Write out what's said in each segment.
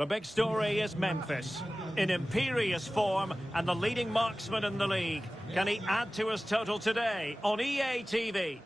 The big story is Memphis, in imperious form and the leading marksman in the league. Can he add to his total today on EA TV?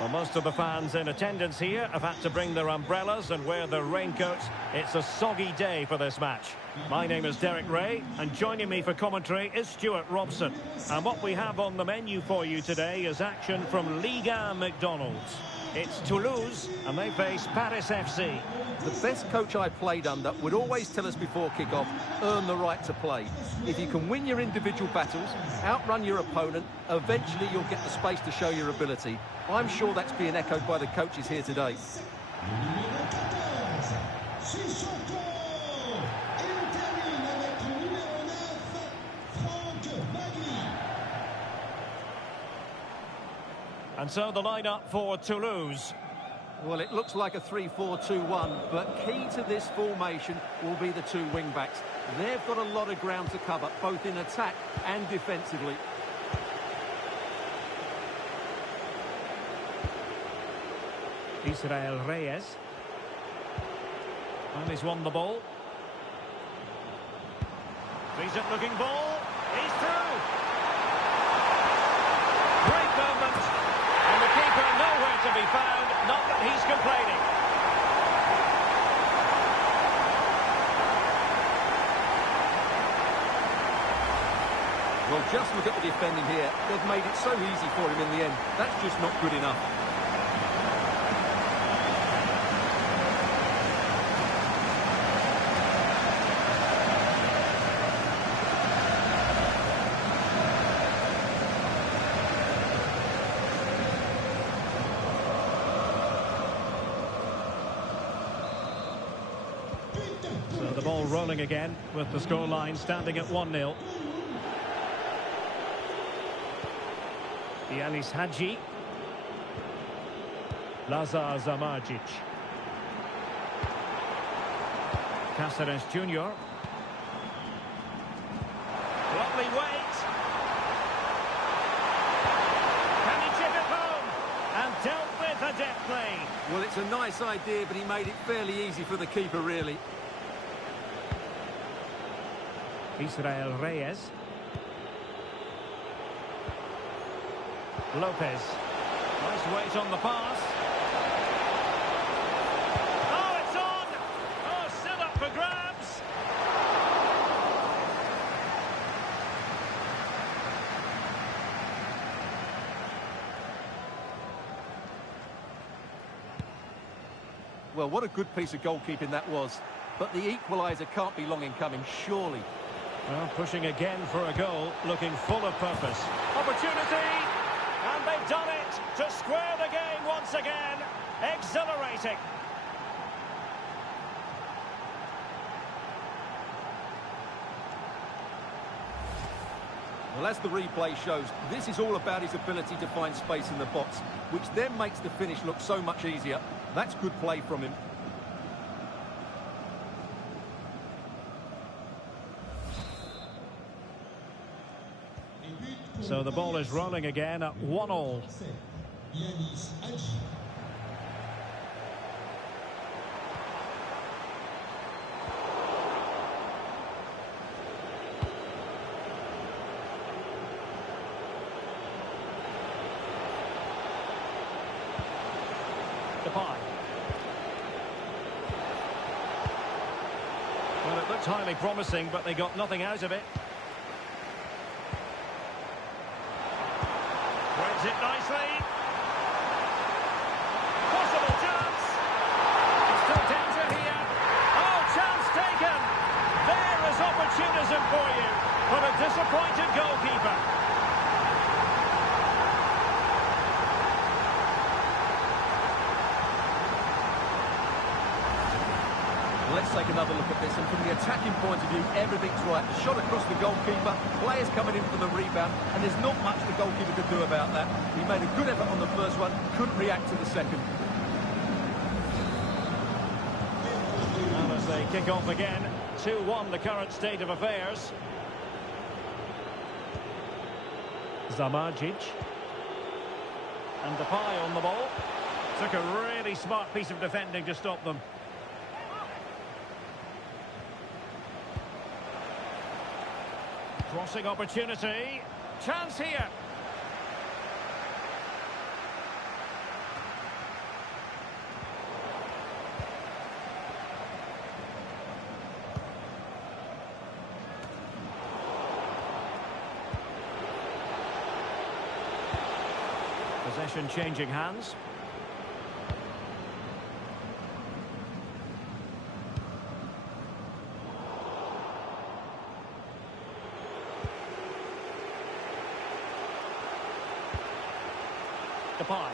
Well, most of the fans in attendance here have had to bring their umbrellas and wear their raincoats. It's a soggy day for this match. My name is Derek Ray, and joining me for commentary is Stuart Robson. And what we have on the menu for you today is action from Ligue 1 McDonald's. It's Toulouse, and they face Paris FC. The best coach I played under would always tell us before kick-off, earn the right to play. If you can win your individual battles, outrun your opponent, eventually you'll get the space to show your ability. I'm sure that's being echoed by the coaches here today. And so the lineup for Toulouse. Well, it looks like a 3-4-2-1, but key to this formation will be the two wing-backs. They've got a lot of ground to cover, both in attack and defensively. Israel Reyes. And he's won the ball. Decent looking ball. He's through. Great movement. And the keeper nowhere to be found. Not that he's complaining. Well, just look at the defending here. They've made it so easy for him in the end. That's just not good enough. So the ball rolling again with the scoreline standing at 1-0. Yanis Hadji. Lazar Zamardzic. Cáceres Jr. Lovely weight. Can he chip it home? And dealt with adeptly. Well, it's a nice idea, but he made it fairly easy for the keeper, really. Israel Reyes. Lopez. Nice weight on the pass. Oh, it's on! Oh, still up for grabs. Well, what a good piece of goalkeeping that was. But the equaliser can't be long in coming, surely. Well, pushing again for a goal, looking full of purpose. Opportunity! And they've done it to square the game once again. Exhilarating. Well, as the replay shows, this is all about his ability to find space in the box, which then makes the finish look so much easier. That's good play from him. So the ball is rolling again at 1-1. Depay. Well, it looked highly promising, but they got nothing out of it. Threads it nicely. Possible chance. It's still danger here. Oh, chance taken. There is opportunism for you, but a disappointed goalkeeper. Let's take another look at this, and from the attacking point of view, everything's right. The shot across the goalkeeper, players coming in for the rebound, and there's not much the goalkeeper could do about that. He made a good effort on the first one, couldn't react to the second. And as they kick off again, 2-1 the current state of affairs. Zamardzic. And Depay on the ball. Took a really smart piece of defending to stop them. Crossing opportunity. Chance here. Possession changing hands. Depay.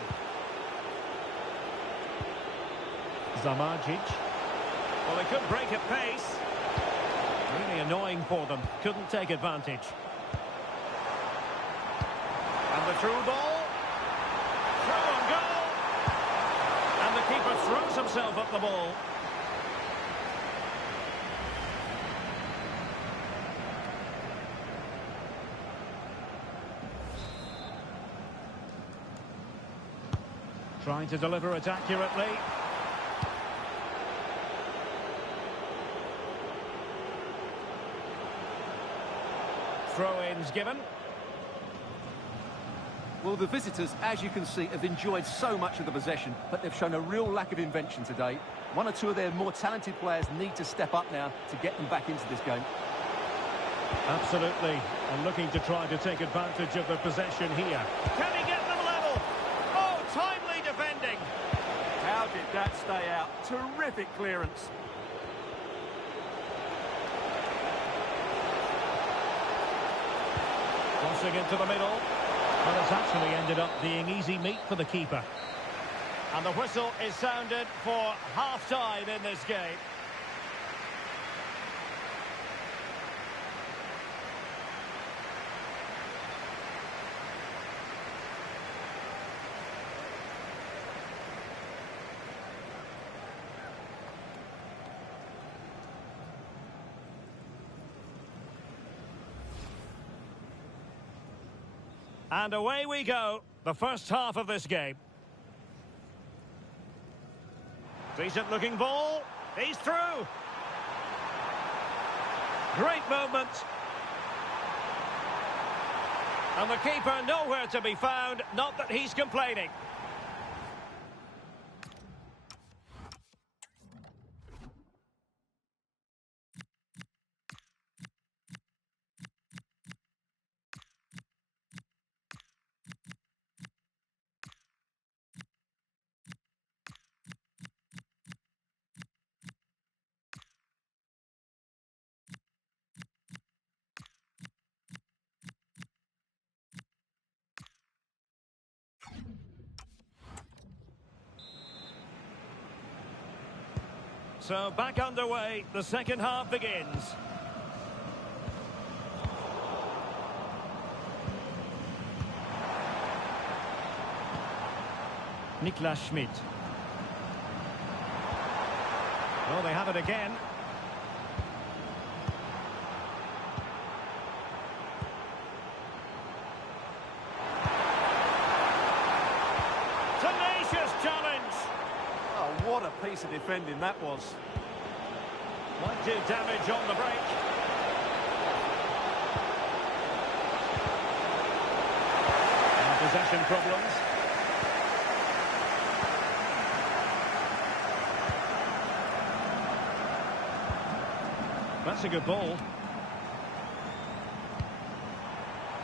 Zamardzic. Well, they could break at pace. Really annoying for them. Couldn't take advantage. And the through ball. Through and goal. And the keeper throws himself at the ball. Trying to deliver it accurately. Throw-ins given. Well, the visitors, as you can see, have enjoyed so much of the possession, but they've shown a real lack of invention today. One or two of their more talented players need to step up now to get them back into this game. Absolutely. And looking to try to take advantage of the possession here. Can he get them level? Oh, timely defending. How did that stay out? Terrific clearance. Crossing into the middle. Well, it's actually ended up being easy meat for the keeper. And the whistle is sounded for half-time in this game. And away we go, the first half of this game. Decent looking ball, he's through. Great movement. And the keeper nowhere to be found, not that he's complaining. So back underway, the second half begins. Niklas Schmidt. Well, they have it again. Tenacious challenge. Oh, what a piece of defending that was. Might do damage on the break. And possession problems. That's a good ball.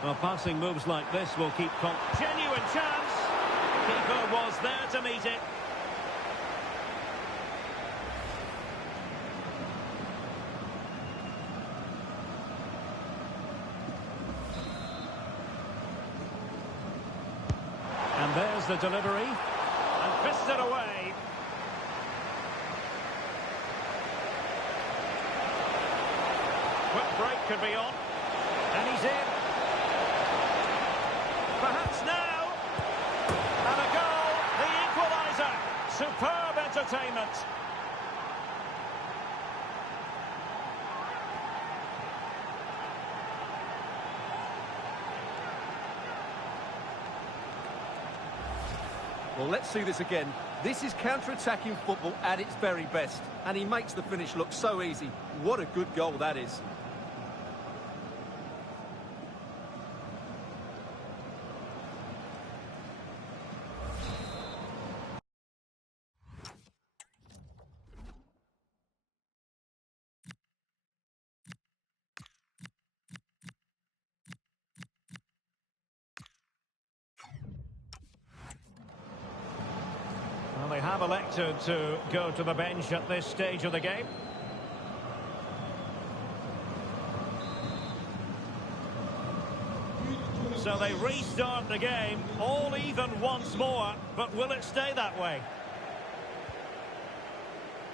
Well, passing moves like this will keep genuine chance. Keeper was there to meet it. And there's the delivery. And fisted away. Quick break could be on. And he's in. Perhaps now. And a goal. The equaliser. Superb entertainment. Well, let's see this again. This is counter-attacking football at its very best. And he makes the finish look so easy. What a good goal that is. Well, they have elected to go to the bench at this stage of the game. So they restart the game, all even once more, but will it stay that way?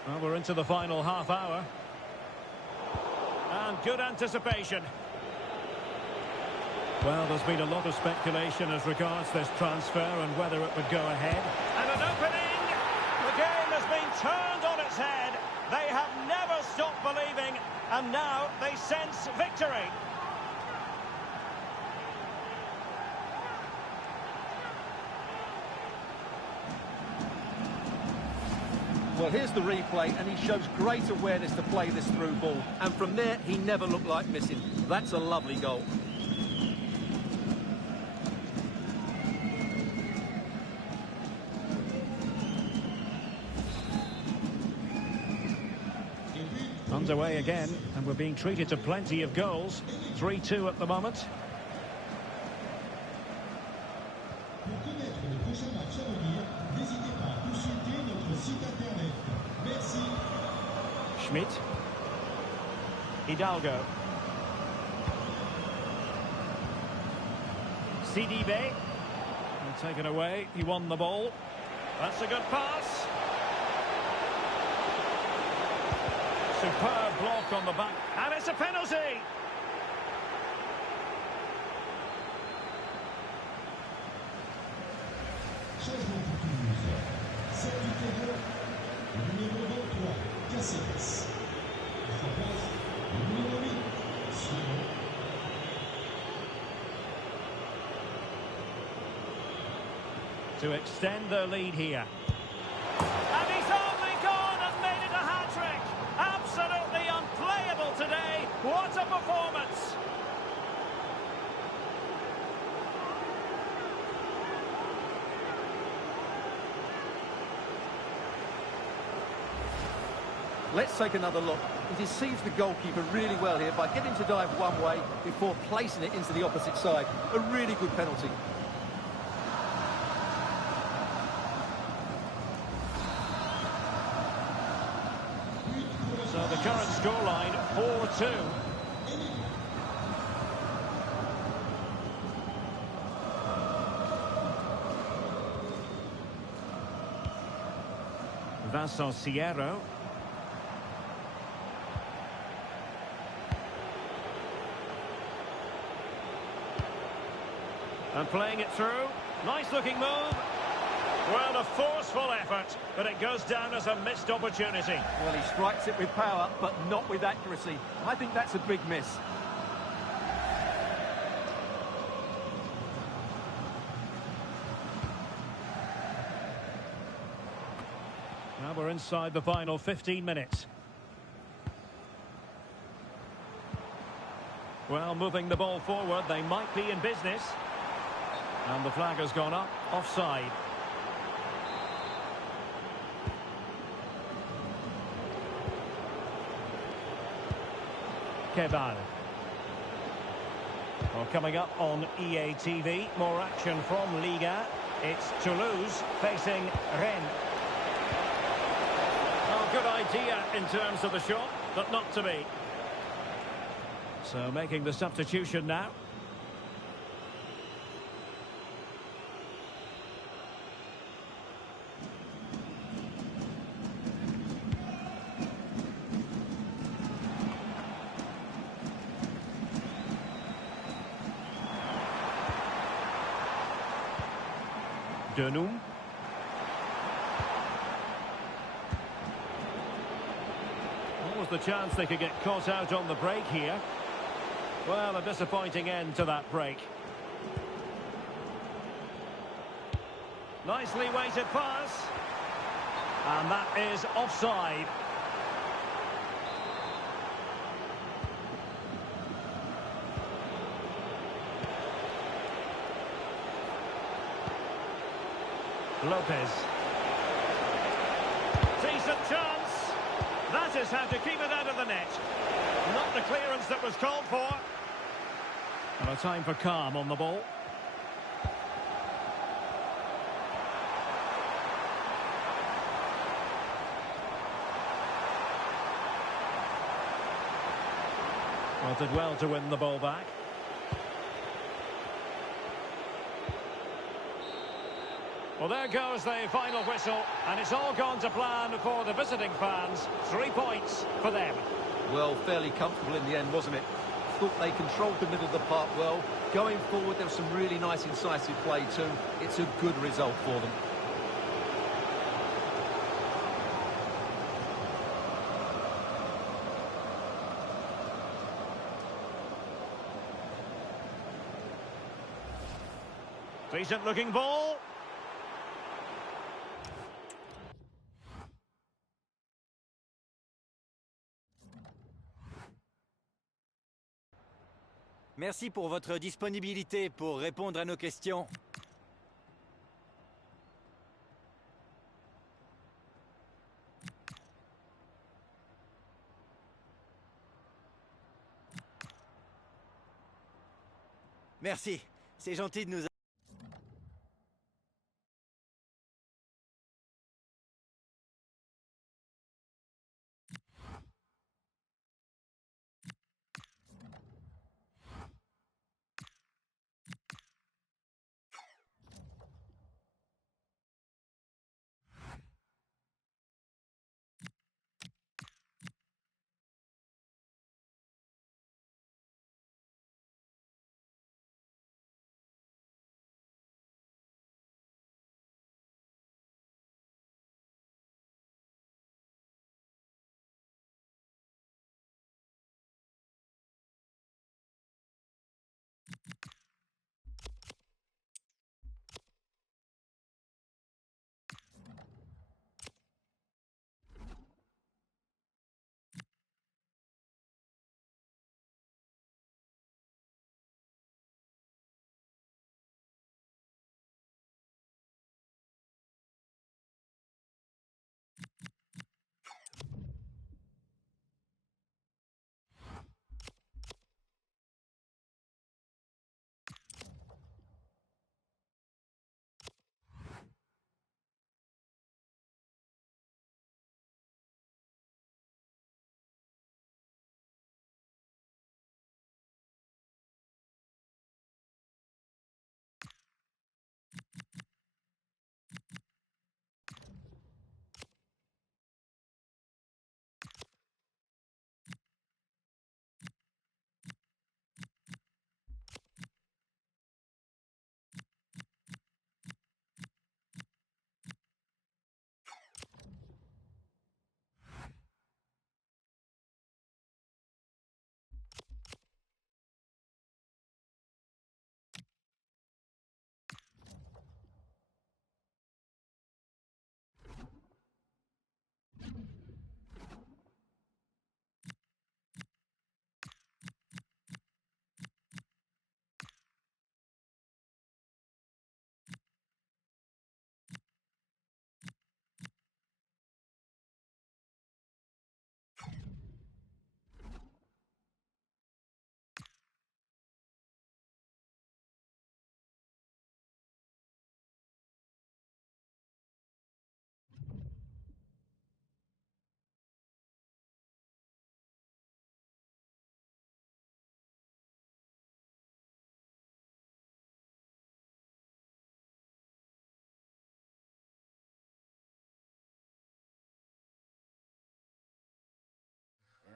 Well, we're into the final half hour. And good anticipation. Well, there's been a lot of speculation as regards this transfer and whether it would go ahead. And an opening! The game has been turned on its head. They have never stopped believing, and now they sense victory. Well, here's the replay, and he shows great awareness to play this through ball. And from there, he never looked like missing. That's a lovely goal. Underway again, and we're being treated to plenty of goals. 3-2 at the moment. Schmidt. Hidalgo. Sidibe. Taken away. He won the ball. That's a good pass. Superb block on the back. And it's a penalty. To extend their lead here. And he's only gone and made it a hat-trick. Absolutely unplayable today. What a performance. Let's take another look. He deceives the goalkeeper really well here by getting to dive one way before placing it into the opposite side. A really good penalty. So the current scoreline, 4-2. Vincent Sierro. And playing it through. Nice looking move. Well, a forceful effort, but it goes down as a missed opportunity. Well, he strikes it with power, but not with accuracy. I think that's a big miss. Now we're inside the final 15 minutes. Well, moving the ball forward, they might be in business. And the flag has gone up, offside. Kebal. Well, coming up on EA TV, more action from Liga. It's Toulouse facing Rennes. Oh, good idea in terms of the shot, but not to be. So making the substitution now. Denum. What was the chance they could get caught out on the break here? Well, a disappointing end to that break. Nicely weighted pass. And that is offside. Lopez. Decent chance. That is how to keep it out of the net. Not the clearance that was called for. And a time for calm on the ball. Well, did well to win the ball back. Well, there goes the final whistle, and it's all gone to plan for the visiting fans. 3 points for them. Well, fairly comfortable in the end, wasn't it? Thought they controlled the middle of the park well. Going forward, there was some really nice incisive play too. It's a good result for them. Decent looking ball. Merci pour votre disponibilité pour répondre à nos questions. Merci, c'est gentil de nous...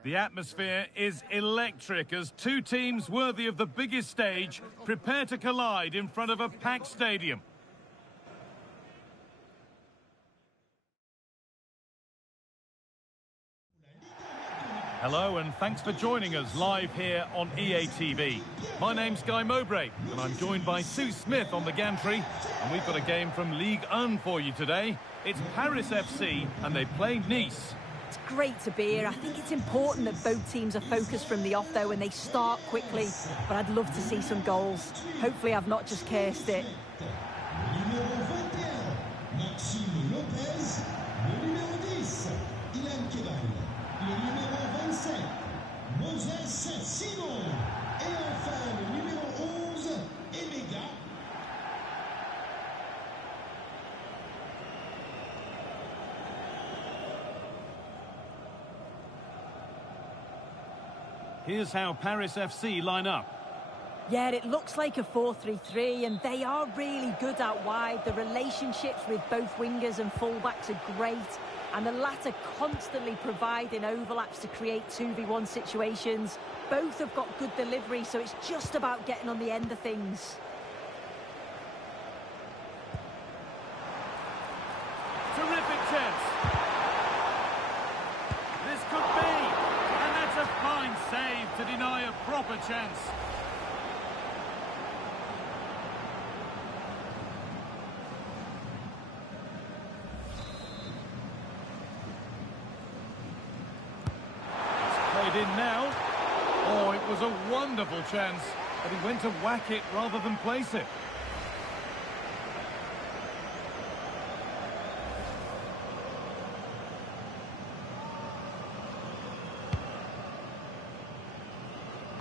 The atmosphere is electric as two teams worthy of the biggest stage prepare to collide in front of a packed stadium. Hello and thanks for joining us live here on EA TV. My name's Guy Mowbray and I'm joined by Sue Smith on the gantry, and we've got a game from Ligue 1 for you today. It's Paris FC and they play Nice. It's great to be here. I think it's important that both teams are focused from the off though and they start quickly, but I'd love to see some goals. Hopefully I've not just cursed it. Here's how Paris FC line up. Yeah, it looks like a 4-3-3 and they are really good out wide. The relationships with both wingers and fullbacks are great, and the latter constantly providing overlaps to create 2v1 situations. Both have got good delivery, so it's just about getting on the end of things. Terrific chance. This could be, and that's a fine save to deny a proper chance. In now. Oh, it was a wonderful chance, but he went to whack it rather than place it.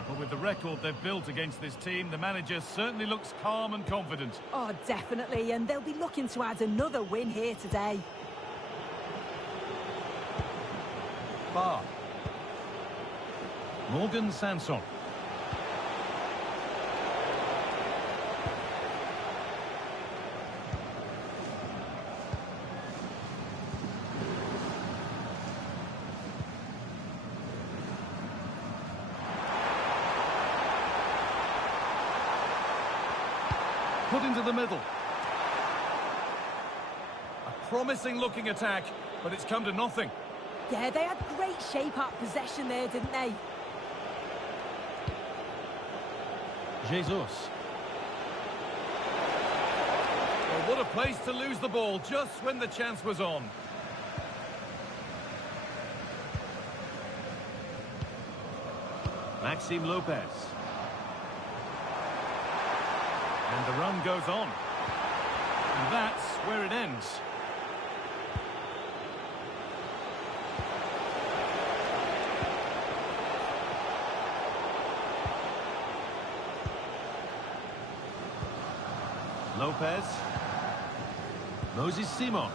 But with the record they've built against this team, the manager certainly looks calm and confident. Oh, definitely, and they'll be looking to add another win here today. Bar. Morgan Sanson. Put into the middle. A promising looking attack, but it's come to nothing. Yeah, they had great shape up possession there, didn't they? Jesus. Well, what a place to lose the ball just when the chance was on. Maxime Lopez. And the run goes on. And that's where it ends. Lopez. Moses Simon. Oh,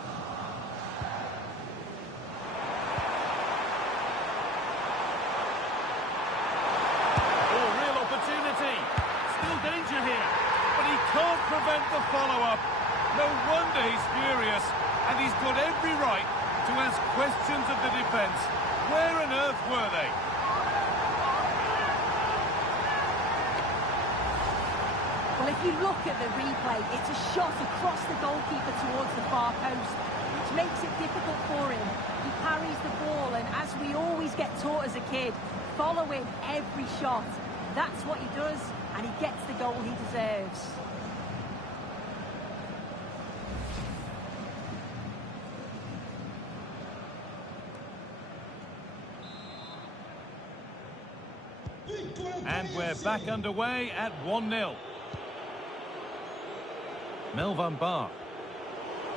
real opportunity. Still danger here. But he can't prevent the follow-up. No wonder he's furious. And he's got every right to ask questions of the defence. Where on earth were they? Well, if you look at the replay, it's a shot across the goalkeeper towards the far post, which makes it difficult for him. He parries the ball, and as we always get taught as a kid, following every shot. That's what he does, and he gets the goal he deserves. And we're back underway at 1-0. Melvin Bar.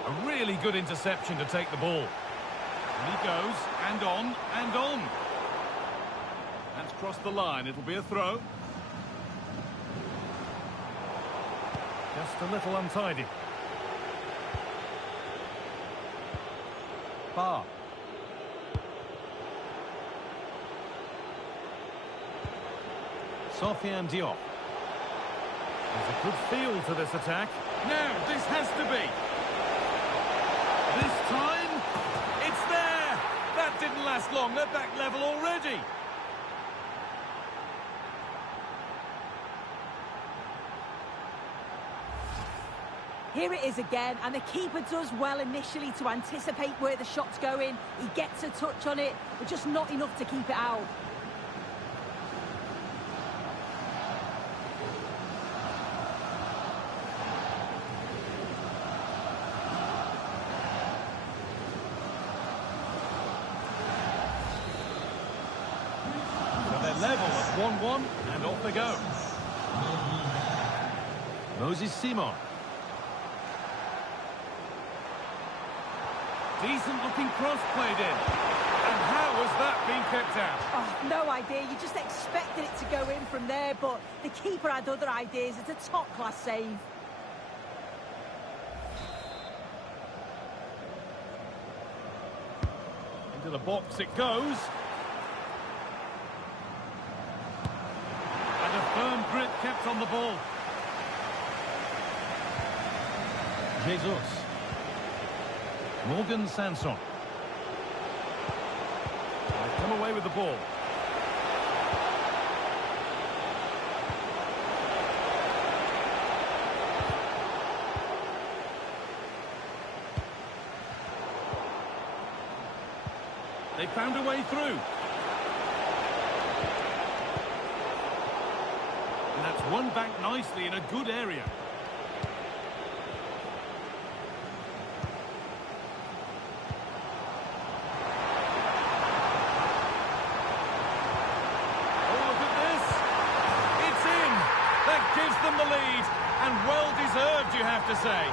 A really good interception to take the ball. And he goes, and on, and on. That's crossed the line. It'll be a throw. Just a little untidy. Bar. Sofiane Diop. There's a good feel to this attack. Now, this has to be. This time, it's there. That didn't last long. They're back level already. Here it is again, and the keeper does well initially to anticipate where the shot's going. He gets a touch on it, but just not enough to keep it out. So they're level at 1-1, and off they go. Moses Simon. Decent looking cross played in. And how has that been kept out? Oh, no idea. You just expected it to go in from there, but the keeper had other ideas. It's a top-class save. Into the box it goes. And a firm grip kept on the ball. Jesus. Morgan Sanson. They've come away with the ball. They found a way through. And that's won back nicely in a good area. Gives them the lead, and well deserved, you have to say.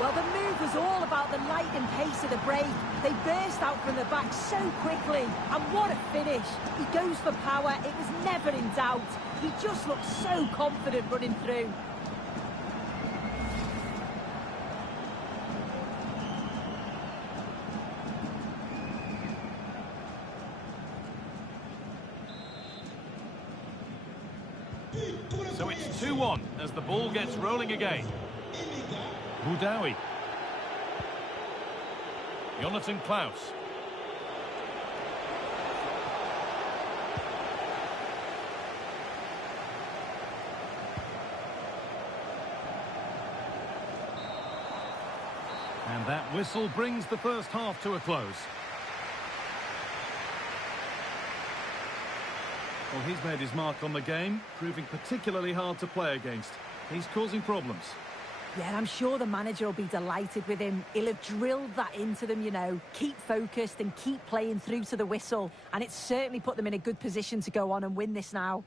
Well, the move was all about the light and pace of the break. They burst out from the back so quickly, and what a finish. He goes for power, it was never in doubt. He just looked so confident running through. So it's 2-1 as the ball gets rolling again. Boudaoui. Jonathan Klaus. And that whistle brings the first half to a close. Well, he's made his mark on the game, proving particularly hard to play against. He's causing problems. Yeah, I'm sure the manager will be delighted with him. He'll have drilled that into them, you know. Keep focused and keep playing through to the whistle. And it's certainly put them in a good position to go on and win this now.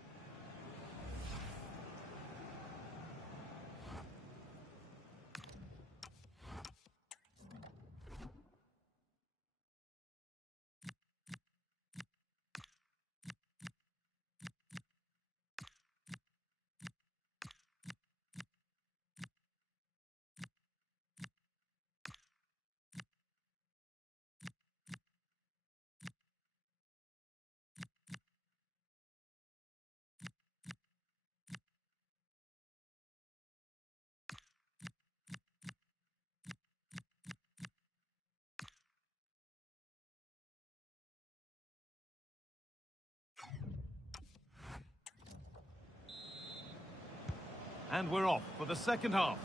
And we're off for the second half.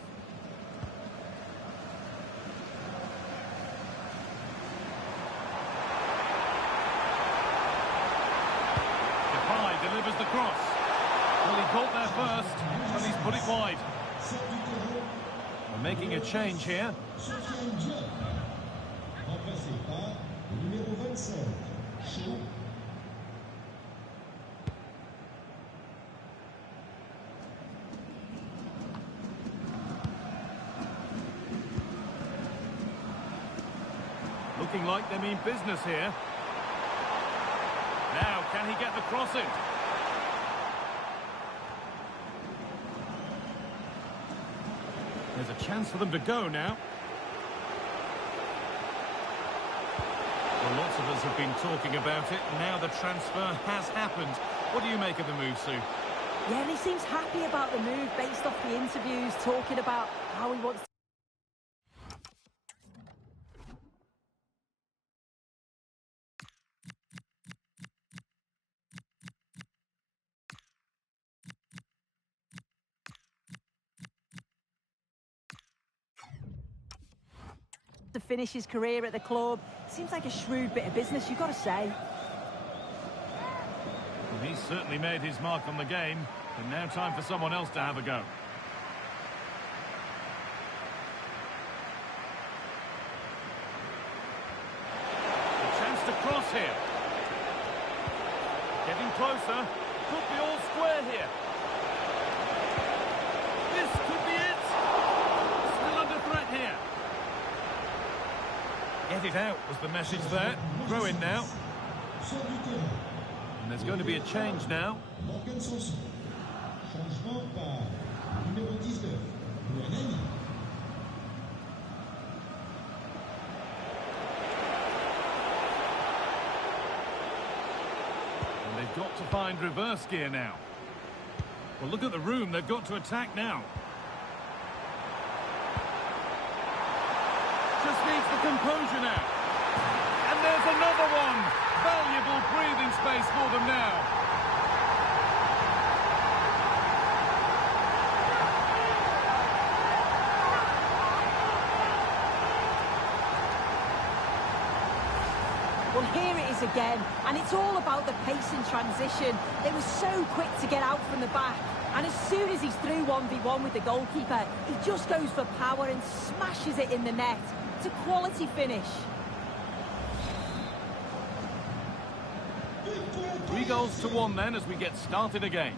Depay delivers the cross. Well, he got there first, but he's put it wide. We're making a change here. Looking like they mean business here. Now, can he get the cross in? There's a chance for them to go now. Well, lots of us have been talking about it. Now the transfer has happened. What do you make of the move, Sue? Yeah, and he seems happy about the move based off the interviews, talking about how he wants to... to finish his career at the club. Seems like a shrewd bit of business, you've got to say. Well, he's certainly made his mark on the game, and now time for someone else to have a go. A chance to cross here. Getting closer. Could be all square here. This could be it. Still under threat here. Get it out was the message there. Throw in now. And there's going to be a change now. And they've got to find reverse gear now. Well, look at the room. They've got to attack now. Just needs the composure now. And there's another one. Valuable breathing space for them now. Well, here it is again, and it's all about the pace in transition. They were so quick to get out from the back, and as soon as he's through 1v1 with the goalkeeper, he just goes for power and smashes it in the net. It's a quality finish. 3-1 then as we get started again.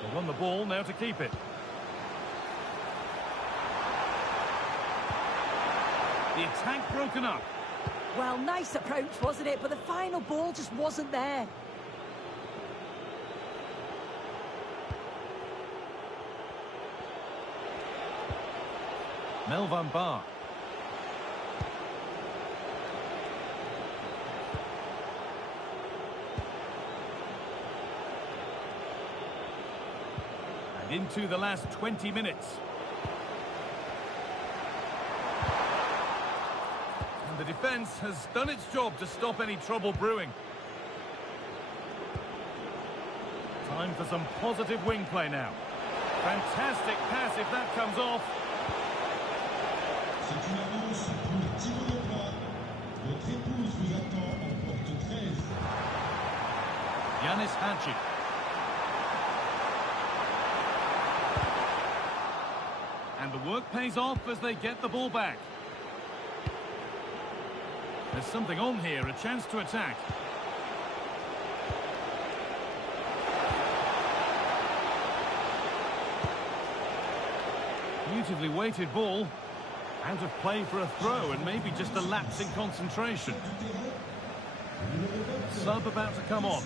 They won the ball, now to keep it. The attack broken up. Well, nice approach, wasn't it? But the final ball just wasn't there. Mel van Baar. And into the last 20 minutes. And the defence has done its job to stop any trouble brewing. Time for some positive wing play now. Fantastic pass if that comes off. C'est une annonce pour le tir de plat. Votre épouse vous attend en porte 13. Yanis Hadji. And the work pays off as they get the ball back. There's something on here, a chance to attack. Beautifully weighted ball. Out of play for a throw and maybe just a lapse in concentration. Sub about to come on.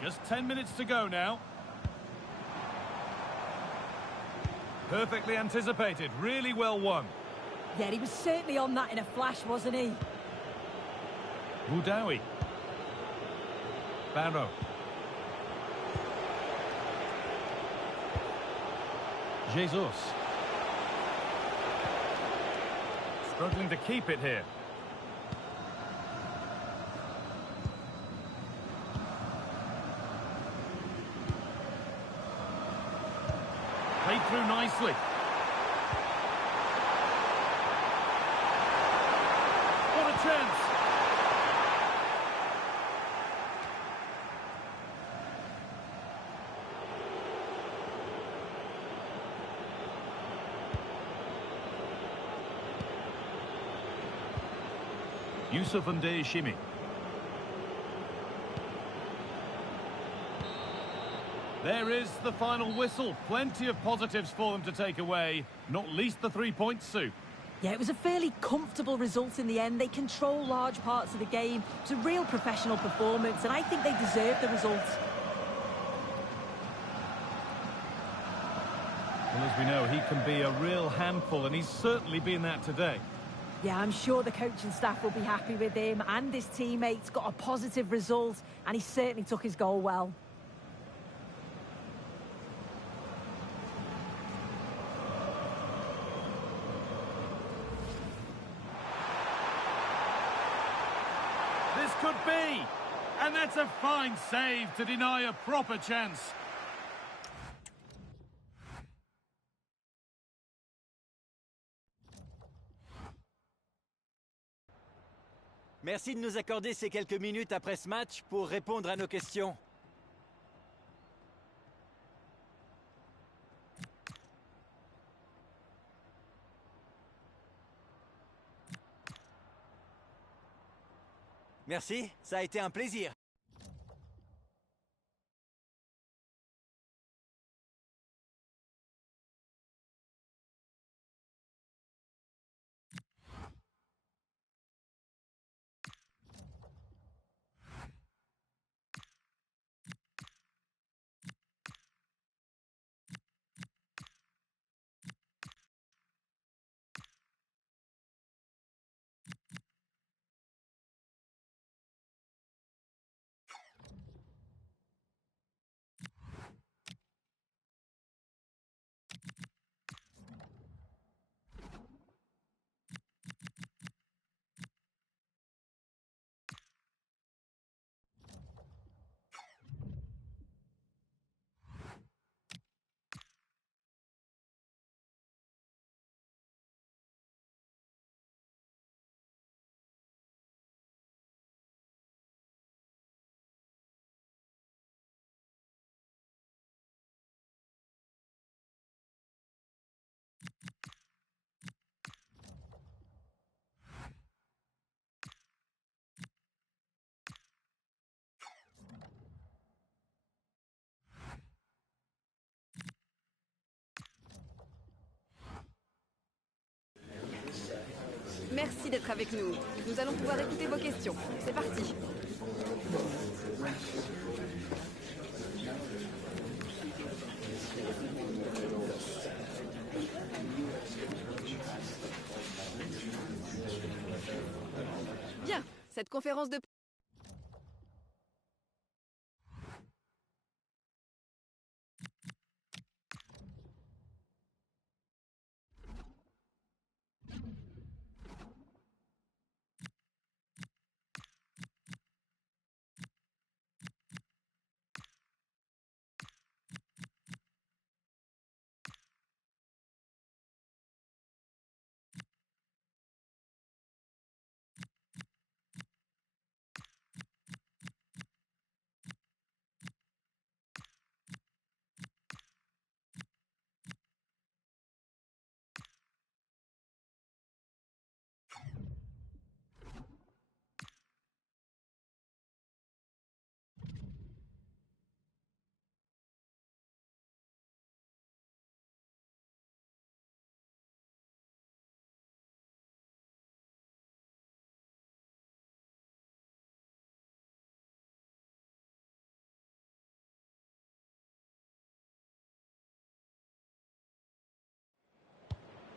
Just 10 minutes to go now. Perfectly anticipated, really well won. Yeah, he was certainly on that in a flash, wasn't he? Boudaoui. Barrow. Jesus. Struggling to keep it here. Played through nicely. What a chance. Yusuf Ndeye-Shimi. There is the final whistle. Plenty of positives for them to take away, not least the 3 points, Sue. Yeah, it was a fairly comfortable result in the end. They control large parts of the game. It was a real professional performance, and I think they deserve the result. Well, as we know, he can be a real handful, and he's certainly been that today. Yeah, I'm sure the coaching staff will be happy with him, and his teammates got a positive result, and he certainly took his goal well. could be. And that's a fine save to deny a proper chance. Merci de nous accorder ces quelques minutes après ce match pour répondre à nos questions. Merci, ça a été un plaisir. Merci d'être avec nous. Nous allons pouvoir écouter vos questions. C'est parti. Bien, cette conférence de...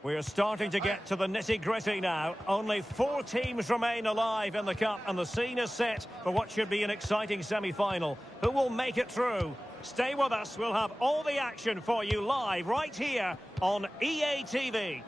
We're starting to get to the nitty-gritty now. Only 4 teams remain alive in the Cup, and the scene is set for what should be an exciting semi-final. Who will make it through? Stay with us. We'll have all the action for you live right here on EA TV.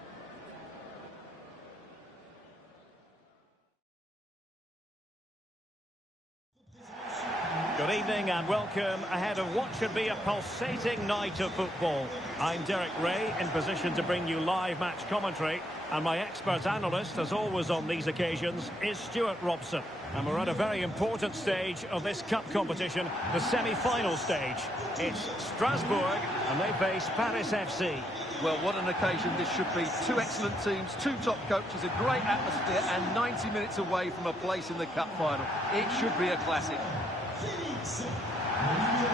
Good evening and welcome ahead of what should be a pulsating night of football. I'm Derek Ray, in position to bring you live match commentary, and my expert analyst, as always on these occasions, is Stuart Robson. And we're at a very important stage of this cup competition, the semi-final stage. It's Strasbourg, and they face Paris FC. Well, what an occasion this should be. 2 excellent teams, 2 top coaches, a great atmosphere, and 90 minutes away from a place in the cup final. It should be a classic.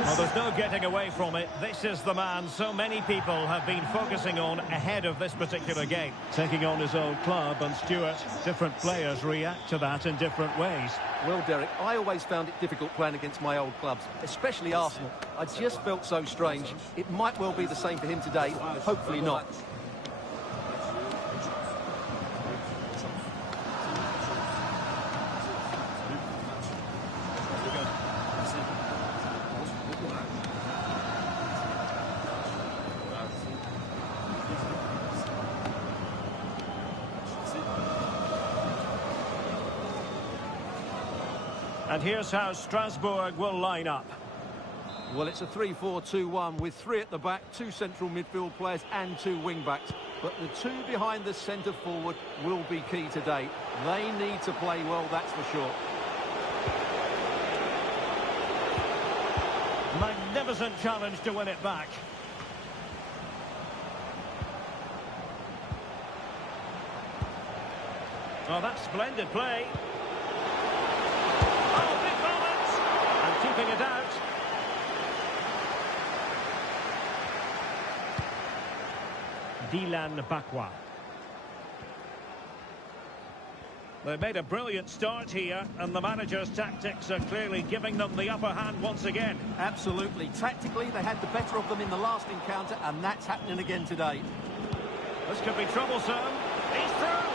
Well, there's no getting away from it. This is the man so many people have been focusing on ahead of this particular game. Taking on his old club, and Stuart, different players react to that in different ways. Well, Derek, I always found it difficult playing against my old clubs, especially Arsenal. I just felt so strange. It might well be the same for him today. Hopefully not. And here's how Strasbourg will line up. Well, it's a 3-4-2-1 with 3 at the back, 2 central midfield players and 2 wing-backs. But the 2 behind the centre forward will be key today. They need to play well, that's for sure. Magnificent challenge to win it back. Oh, that's splendid play. Oh, big moment! And keeping it out. Dylan Bakwa. They made a brilliant start here, and the manager's tactics are clearly giving them the upper hand once again. Absolutely. Tactically, they had the better of them in the last encounter, and that's happening again today. This could be troublesome. He's through!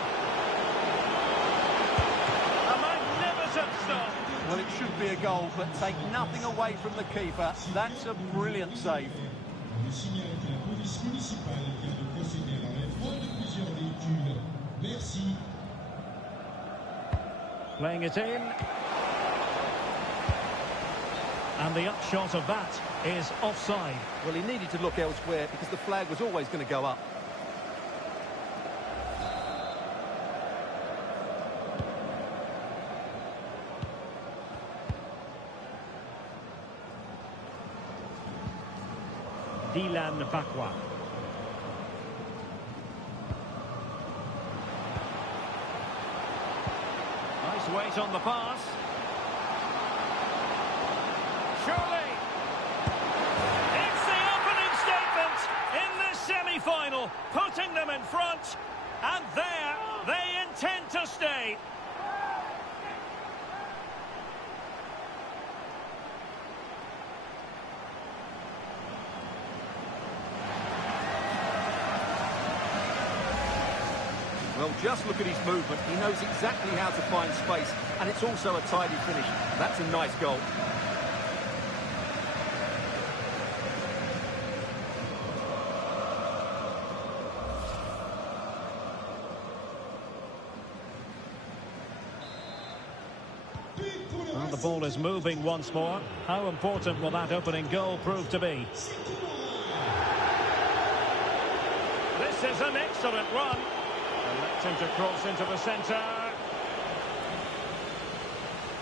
A magnificent stop! Well, it should be a goal, but take nothing away from the keeper. That's a brilliant save. Je signale que la police municipale vient de procéder à l'enlèvement de plusieurs véhicules. Merci. Playing it in. And the upshot of that is offside. Well, he needed to look elsewhere because the flag was always going to go up. Dylan Bakwa. Nice weight on the pass. Surely. It's the opening statement in this semi-final, putting them in front. And there, they intend to stay. Well, just look at his movement. He knows exactly how to find space, and it's also a tidy finish. That's a nice goal. Well, the ball is moving once more. How important will that opening goal prove to be? This is an excellent run. And lets him to cross into the centre.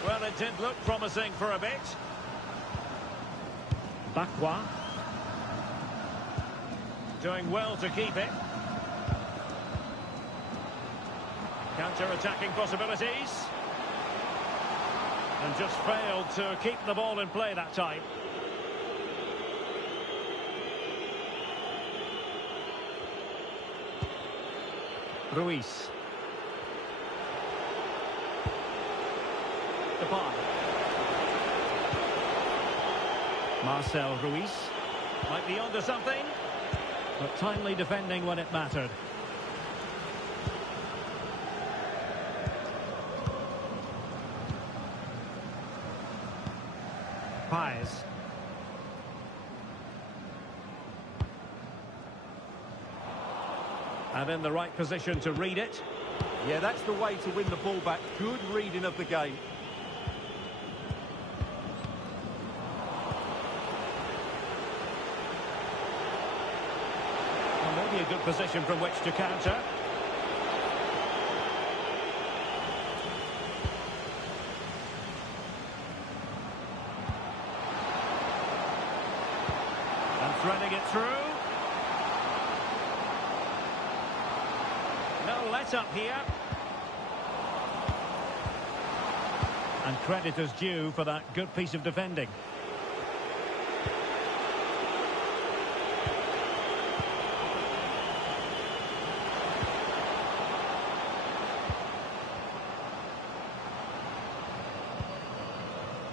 Well, it did look promising for a bit. Bakwa. Doing well to keep it. Counter-attacking possibilities. And just failed to keep the ball in play that time. Ruiz. Depay. Marcel Ruiz. Might be onto something. But timely defending when it mattered. Pais. And in the right position to read it. Yeah, that's the way to win the ball back. Good reading of the game. Well, maybe a good position from which to counter. And threading it through. No let-up here. And credit is due for that good piece of defending.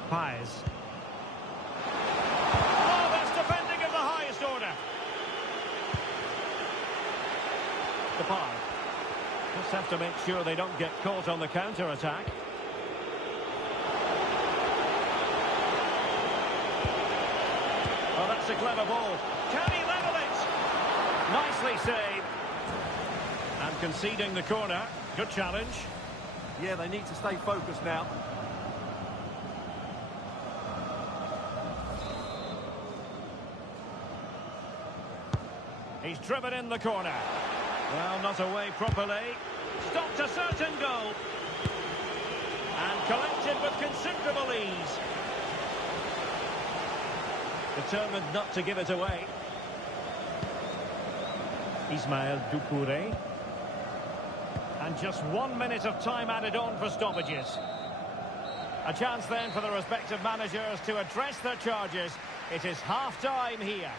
Pais. Oh, that's defending of the highest order. Depay. Just have to make sure they don't get caught on the counter-attack. Oh, that's a clever ball. Can he level it? Nicely saved. And conceding the corner. Good challenge. Yeah, they need to stay focused now. He's driven in the corner. Well, not away properly. Stopped a certain goal. And collected with considerable ease. Determined not to give it away. Ismail Doucouré. And just 1 minute of time added on for stoppages. A chance then for the respective managers to address their charges. It is half-time here.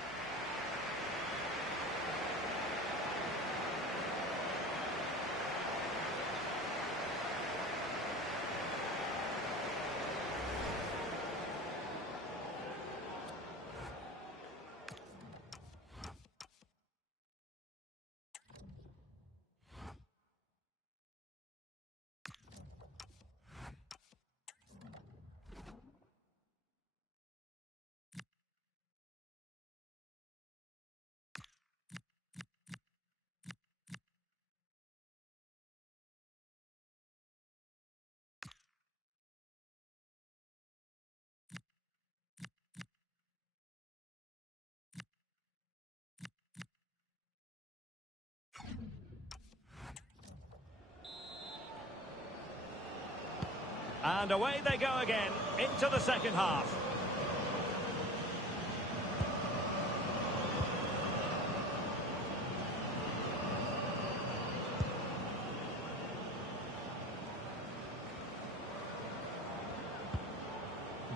And away they go again, into the second half.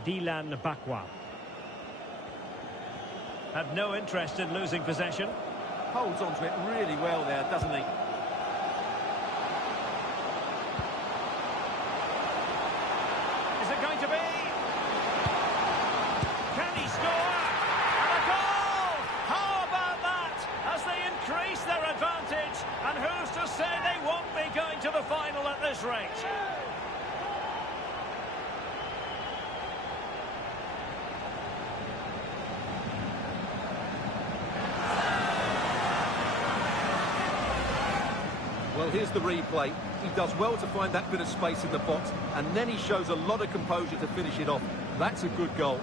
Dylan Bakwa. Had no interest in losing possession. Holds on to it really well there, doesn't he? Is it going to be? Can he score? And a goal! How about that? As they increase their advantage. And who's to say they won't be going to the final at this rate? Well, here's the replay. He does well to find that bit of space in the box, and then he shows a lot of composure to finish it off. That's a good goal.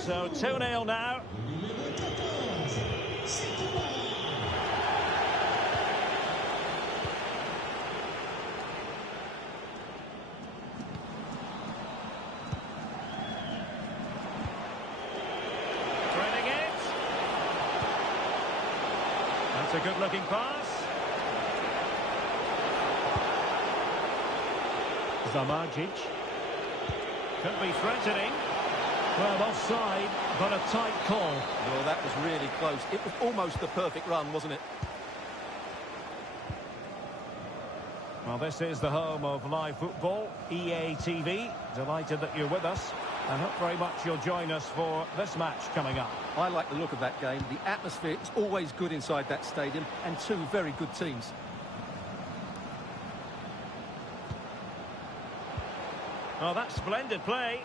So 2-0 now. That's a good-looking pass. Zamardzic. Could be threatening. Well, offside, but a tight call. Well, that was really close. It was almost the perfect run, wasn't it? Well, this is the home of live football, EA TV. Delighted that you're with us. And hope very much you'll join us for this match coming up. I like the look of that game. The atmosphere is always good inside that stadium, and two very good teams. Oh, that's splendid play.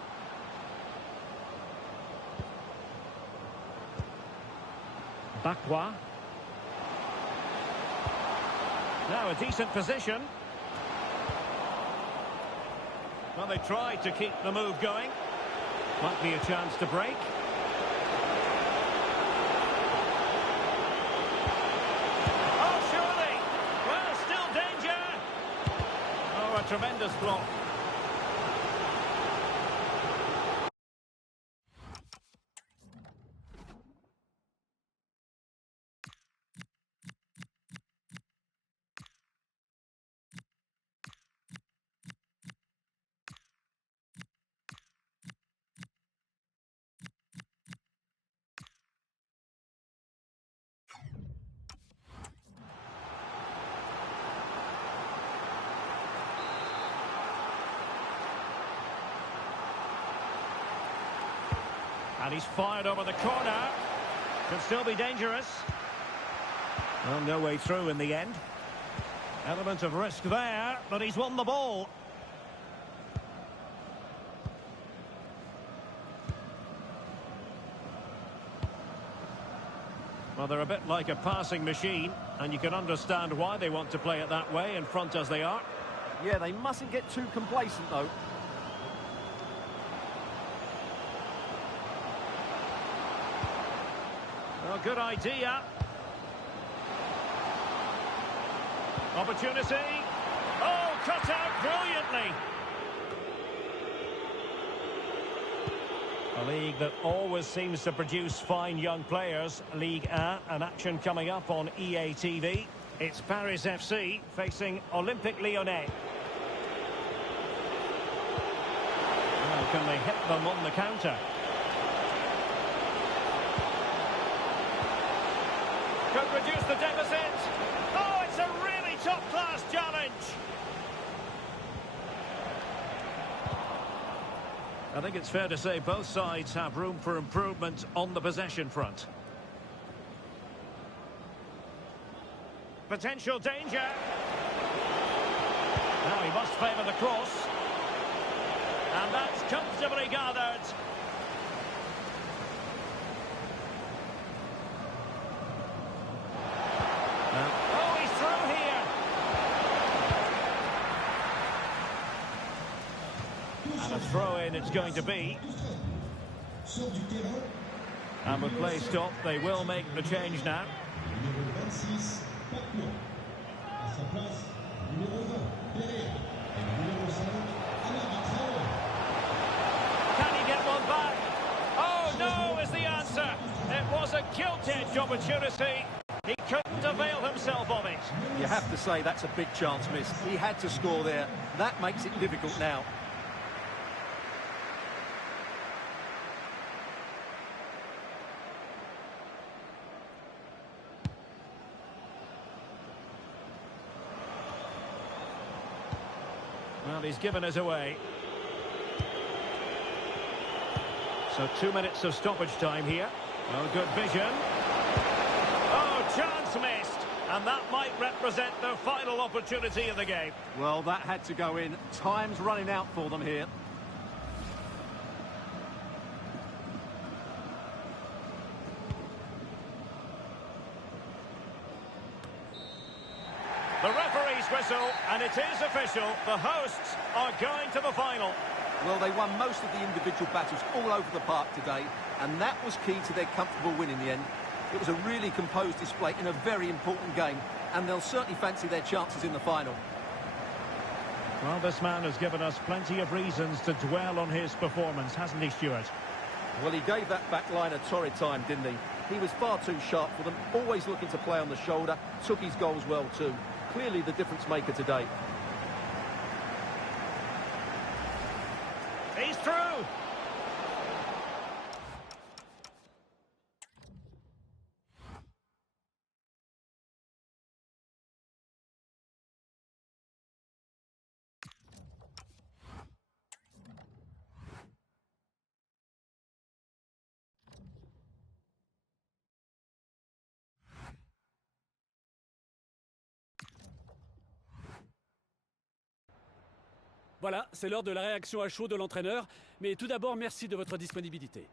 Bakwa. Now a decent position. Well, they tried to keep the move going. Might be a chance to break. Oh, surely! Well, still danger! Oh, a tremendous block. And he's fired over the corner. Could still be dangerous. Well, no way through in the end. Element of risk there, but he's won the ball. Well, they're a bit like a passing machine, and you can understand why they want to play it that way in front as they are. Yeah, they mustn't get too complacent, though. Well, good idea. Opportunity. Oh, cut out brilliantly. A league that always seems to produce fine young players. Ligue 1, an action coming up on EA TV. It's Paris FC facing Olympique Lyonnais. Well, can they hit them on the counter? Could reduce the deficit. Oh, it's a really top-class challenge. I think it's fair to say both sides have room for improvement on the possession front. Potential danger. Now he must favour the cross. And that's comfortably gathered. Oh, he's through here. And a throw-in it's going to be. And with play stopped, they will make the change now. Can he get one back? Oh, no is the answer. It was a gilt-edged opportunity. He couldn't avail himself of it. You have to say that's a big chance missed. He had to score there. That makes it difficult now. Well, he's given us away. So 2 minutes of stoppage time here. Well, good vision. Oh, chance missed. And that might represent their final opportunity in the game. Well, that had to go in. Time's running out for them here. The referee's whistle, and it is official. The hosts are going to the final. Well, they won most of the individual battles all over the park today, and that was key to their comfortable win in the end. It was a really composed display in a very important game, and they'll certainly fancy their chances in the final. Well, this man has given us plenty of reasons to dwell on his performance, hasn't he, Stuart? Well, he gave that back line a torrid time, didn't he? He was far too sharp for them, always looking to play on the shoulder, took his goals well too. Clearly the difference maker today. He's through! Voilà, c'est l'heure de la réaction à chaud de l'entraîneur. Mais tout d'abord, merci de votre disponibilité.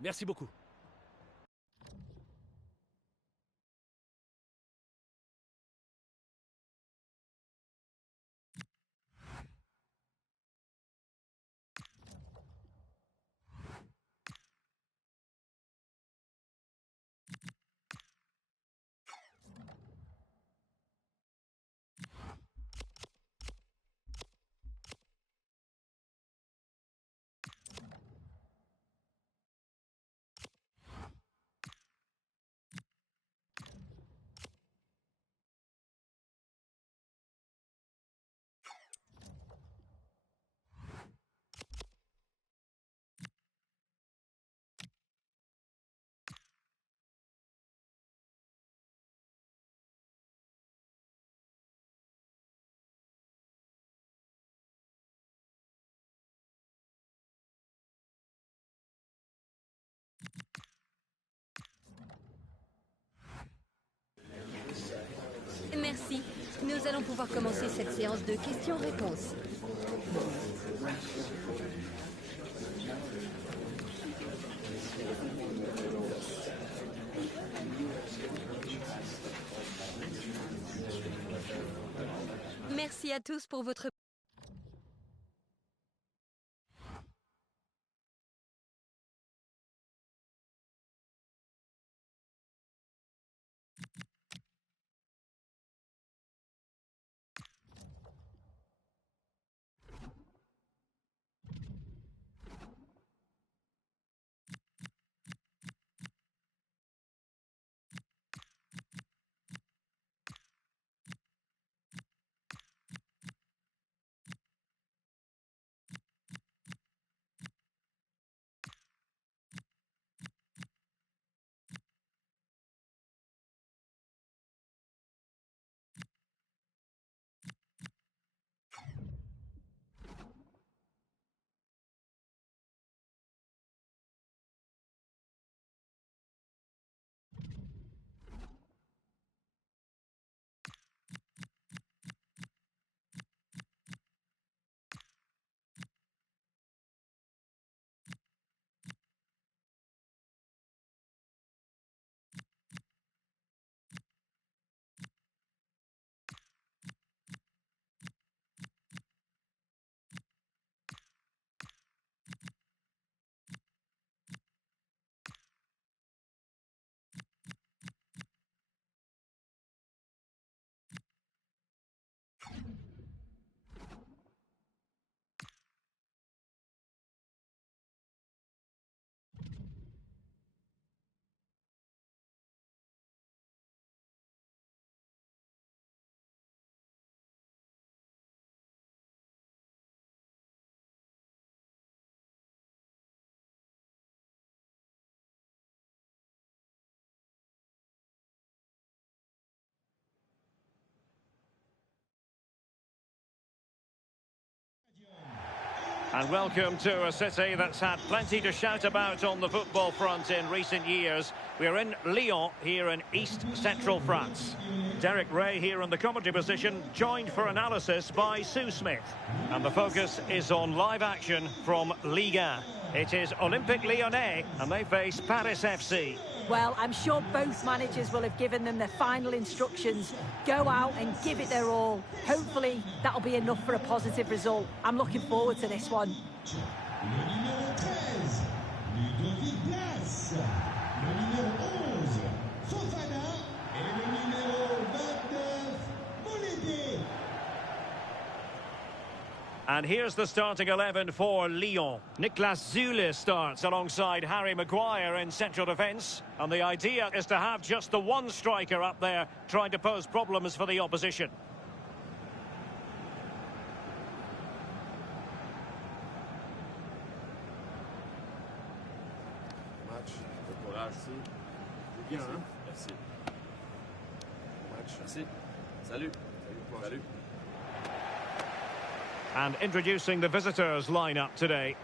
Merci beaucoup. Nous allons pouvoir commencer cette séance de questions-réponses. Merci à tous pour votre... And welcome to a city that's had plenty to shout about on the football front in recent years. We're in Lyon, here in east-central France. Derek Ray here in the commentary position, joined for analysis by Sue Smith. And the focus is on live action from Ligue 1. It is Olympique Lyonnais, and they face Paris FC. Well, I'm sure both managers will have given them their final instructions. Go out and give it their all. Hopefully, that'll be enough for a positive result. I'm looking forward to this one. And here's the starting 11 for Lyon. Niklas Süle starts alongside Harry Maguire in central defence. And the idea is to have just the one striker up there trying to pose problems for the opposition. Match, le courage, bien, hein? Merci. Match, merci. Salut. Salut. And introducing the visitors' lineup today.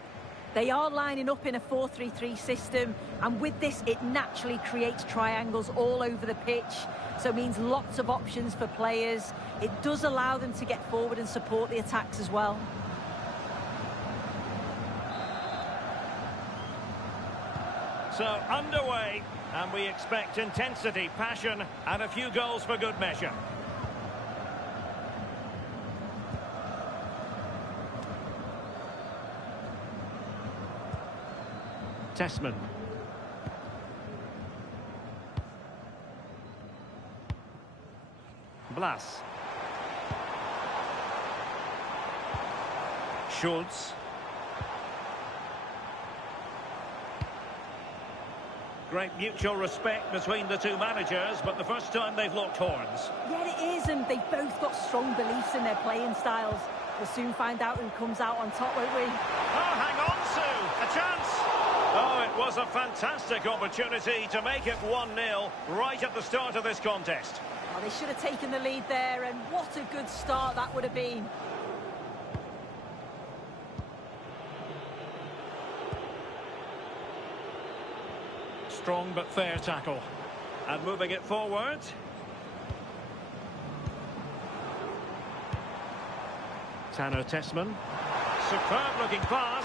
They are lining up in a 4-3-3 system, and with this it naturally creates triangles all over the pitch, so it means lots of options for players. It does allow them to get forward and support the attacks as well. So underway, and we expect intensity, passion and a few goals for good measure. Tessman. Blas. Schultz. Great mutual respect between the two managers, but the first time they've locked horns. Yeah, it is, and they've both got strong beliefs in their playing styles. We'll soon find out who comes out on top, won't we? Oh, hang on, Sue! A chance! Oh, it was a fantastic opportunity to make it 1-0 right at the start of this contest. Oh, they should have taken the lead there, and what a good start that would have been. Strong but fair tackle. And moving it forward. Tessman. Superb-looking pass.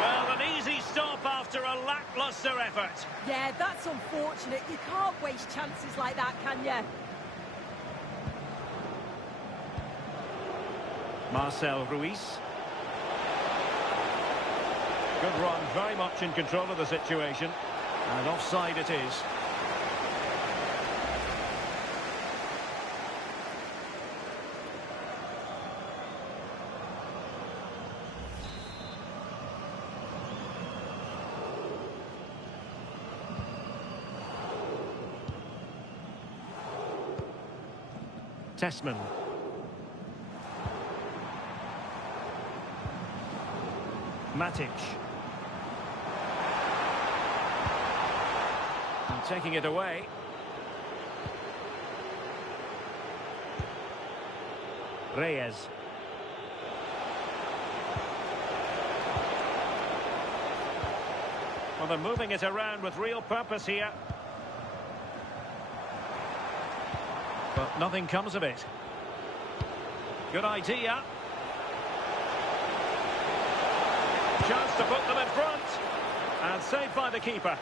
Well, an easy stop after a lacklustre effort. Yeah, that's unfortunate. You can't waste chances like that, can you? Marcel Ruiz. Good run, very much in control of the situation. And offside it is. Tessman. Matic. And taking it away. Reyes. Well, they're moving it around with real purpose here. But nothing comes of it. Good idea. Chance to put them in front. And saved by the keeper.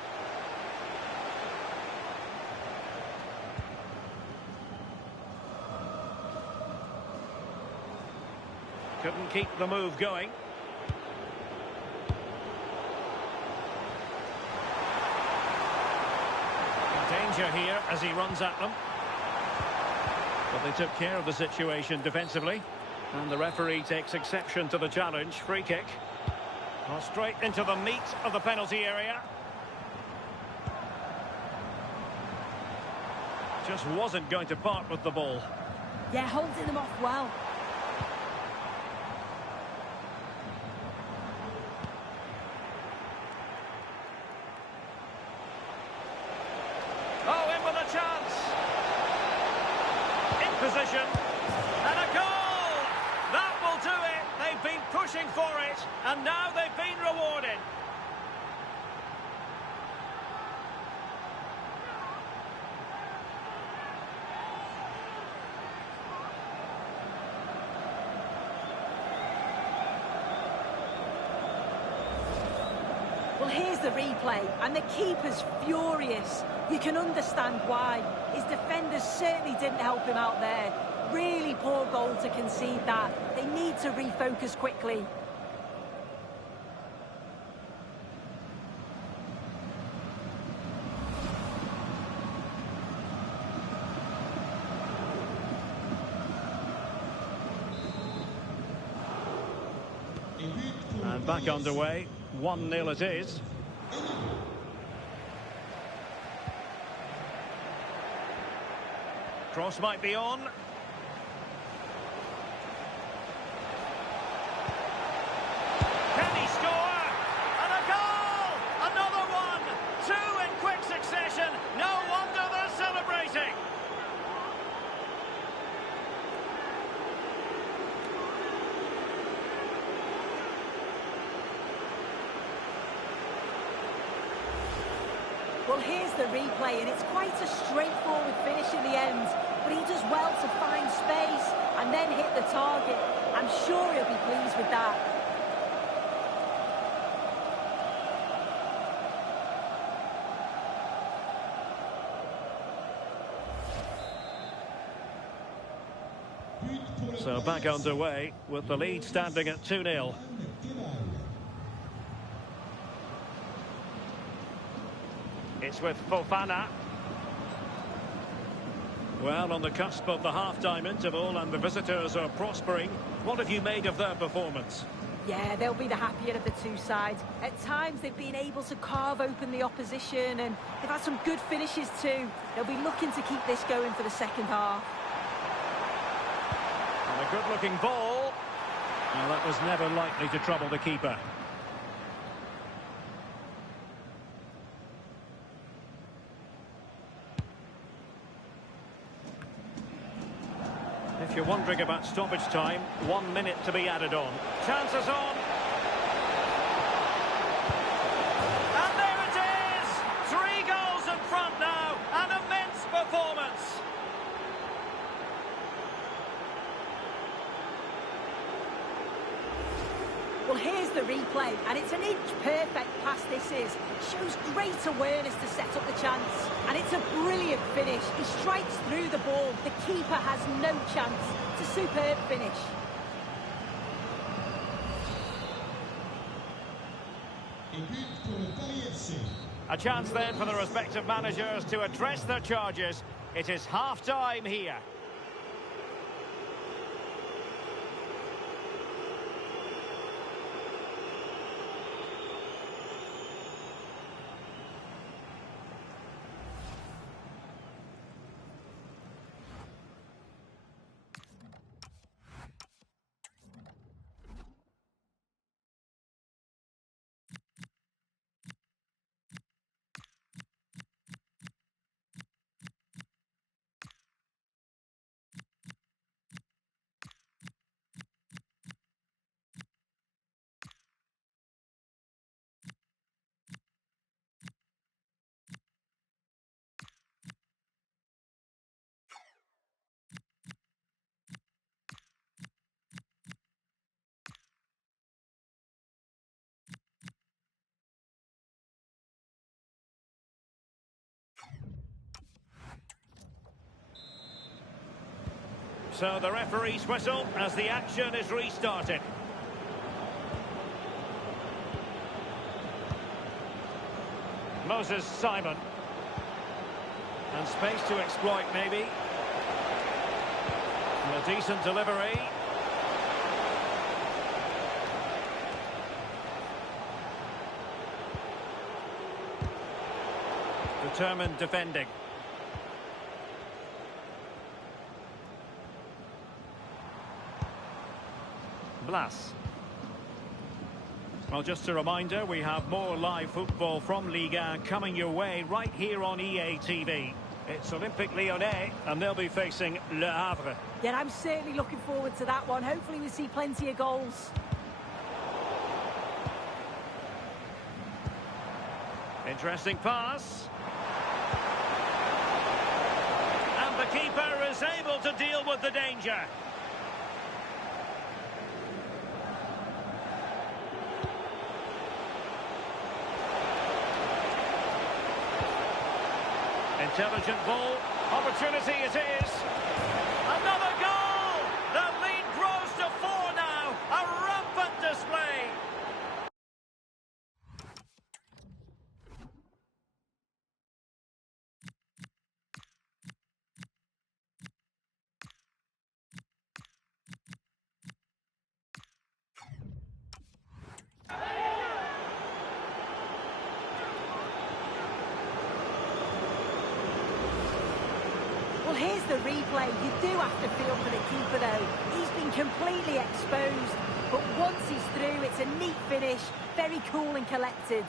Couldn't keep the move going. Danger here as he runs at them. But they took care of the situation defensively. And the referee takes exception to the challenge. Free kick. Well, straight into the meat of the penalty area. Just wasn't going to part with the ball. Yeah, holding them off well. Oh, in with a chance. In position. And a goal! That will do it. They've been pushing for it. And now they've been rewarded. Well, here's the replay, and the keeper's furious. You can understand why. His defenders certainly didn't help him out there. Really poor goal to concede that. They need to refocus quickly. And back underway. 1-0 it is. Cross might be on. Can he score? And a goal! Another one! Two in quick succession. No wonder they're celebrating. Well, here's the replay, and it's quite a straightforward finish in the end. But he does well to find space and then hit the target. I'm sure he'll be pleased with that. So back underway with the lead standing at 2-0. It's with Fofana. Well, on the cusp of the half-time interval and the visitors are prospering. What have you made of their performance? Yeah, they'll be the happier of the two sides. At times, they've been able to carve open the opposition, and they've had some good finishes too. They'll be looking to keep this going for the second half. And a good-looking ball. Well, that was never likely to trouble the keeper. If you're wondering about stoppage time, 1 minute to be added on. Chances on. And there it is! 3 goals in front now. An immense performance. replay, and it's an inch-perfect pass this is. Shows great awareness to set up the chance. And it's a brilliant finish. He strikes through the ball. The keeper has no chance. It's a superb finish. A chance then for the respective managers to address their charges. It is half-time here. So the referee's whistle as the action is restarted. Moses Simon. And space to exploit maybe. And a decent delivery. Determined defending. Blas. Well, just a reminder, we have more live football from Ligue 1 coming your way right here on EA TV. It's Olympique Lyonnais, and they'll be facing Le Havre. Yeah, I'm certainly looking forward to that one. Hopefully we see plenty of goals. Interesting pass. And the keeper is able to deal with the danger. Intelligent ball. Opportunity it is. Another goal! The lead grows to 4 now. A rampant display. Well, here's the replay. You do have to feel for the keeper, though. He's been completely exposed. But once he's through, it's a neat finish. Very cool and collected.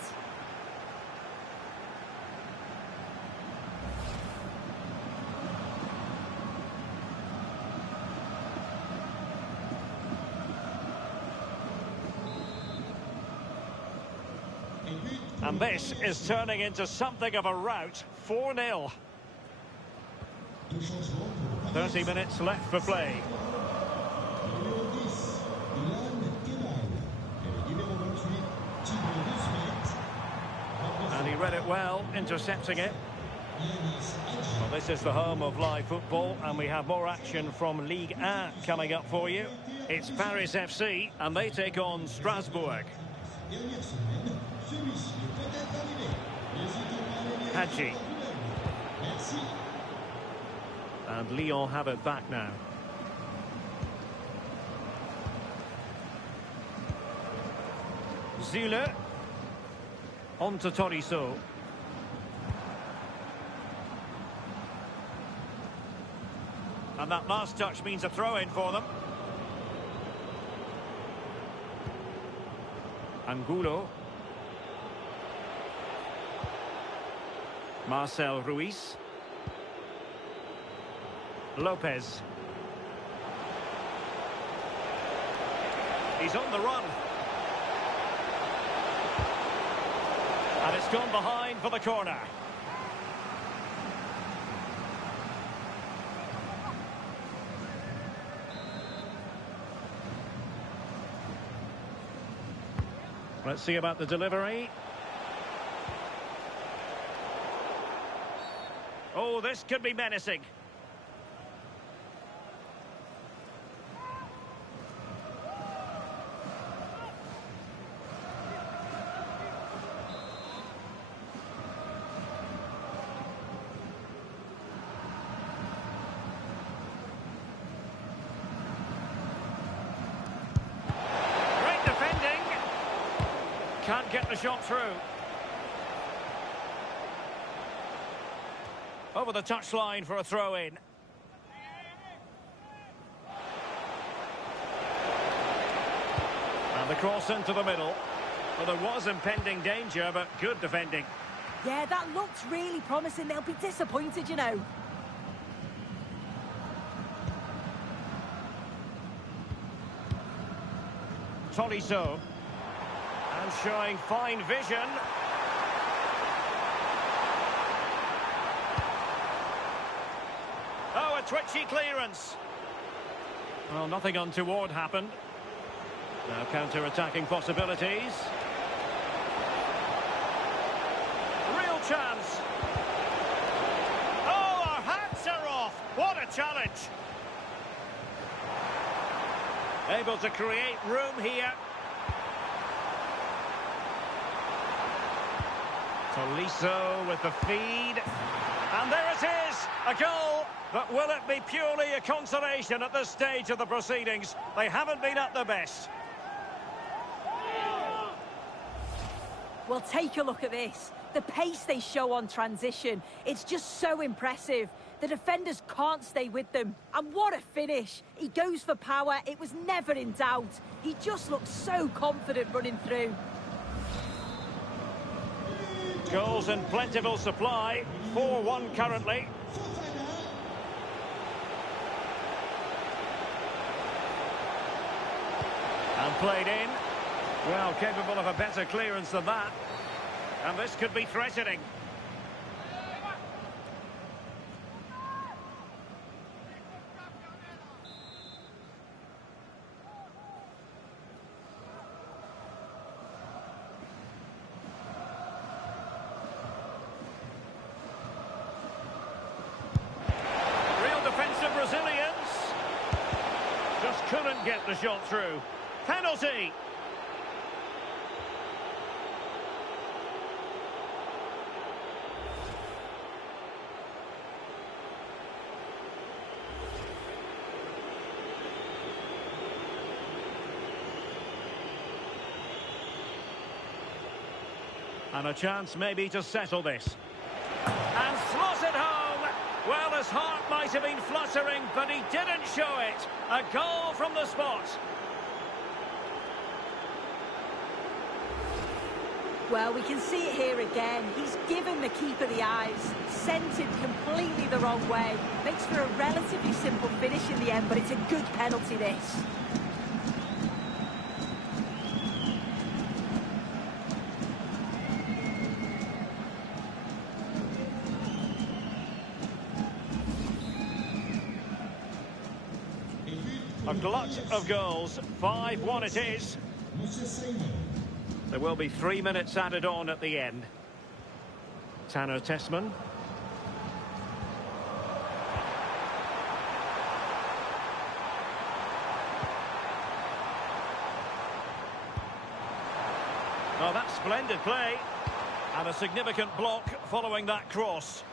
And this is turning into something of a rout. 4-0. 30 minutes left for play. And he read it well, intercepting it. Well, this is the home of live football, and we have more action from Ligue 1 coming up for you. It's Paris FC, and they take on Strasbourg. Hadji. And Lyon have it back now. Zule. On to Tolisso. And that last touch means a throw-in for them. Angulo. Marcel Ruiz. Lopez. He's on the run. And it's gone behind for the corner. Let's see about the delivery. Oh, this could be menacing. Great defending. Can't get the shot through. Over the touchline for a throw-in. And the cross into the middle. Well, there was impending danger, but good defending. Yeah, that looked really promising. They'll be disappointed, you know. Tolisso. And showing fine vision. Oh, a twitchy clearance. Well, nothing untoward happened. Now counter-attacking possibilities. Real chance. Oh, our hats are off. What a challenge. Able to create room here. Tolisso with the feed. And there it is, a goal. But will it be purely a consolation at this stage of the proceedings? They haven't been at their best. Well, take a look at this. The pace they show on transition, it's just so impressive. The defenders can't stay with them. And what a finish. He goes for power. It was never in doubt. He just looks so confident running through. Goals in plentiful supply. 4-1 currently. And played in. Well, capable of a better clearance than that. And this could be threatening. Real defensive resilience. Just couldn't get the shot through. Penalty. And a chance maybe to settle this. And slots it home. Well, his heart might have been fluttering, but he didn't show it. A goal from the spot. Well, we can see it here again. He's given the keeper the eyes, sent it completely the wrong way. Makes for a relatively simple finish in the end, but it's a good penalty, this. A glut of goals. 5-1 it is. There will be 3 minutes added on at the end. Tanner Tessman. Oh, that's splendid play. And a significant block following that cross.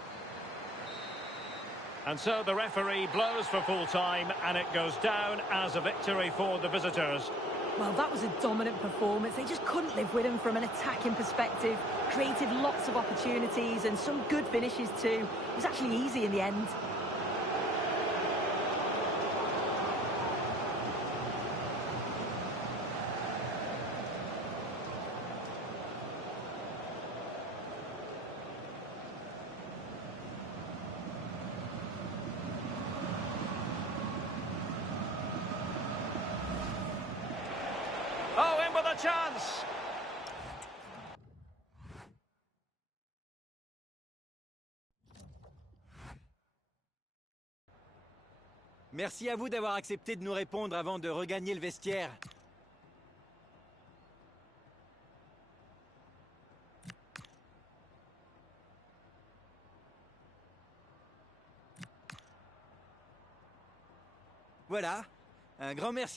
And so the referee blows for full time, and it goes down as a victory for the visitors. Well, that was a dominant performance. They just couldn't live with him from an attacking perspective. Created lots of opportunities and some good finishes too. It was actually easy in the end. Oh, in with a chance. Merci à vous d'avoir accepté de nous répondre avant de regagner le vestiaire. Voilà, un grand merci.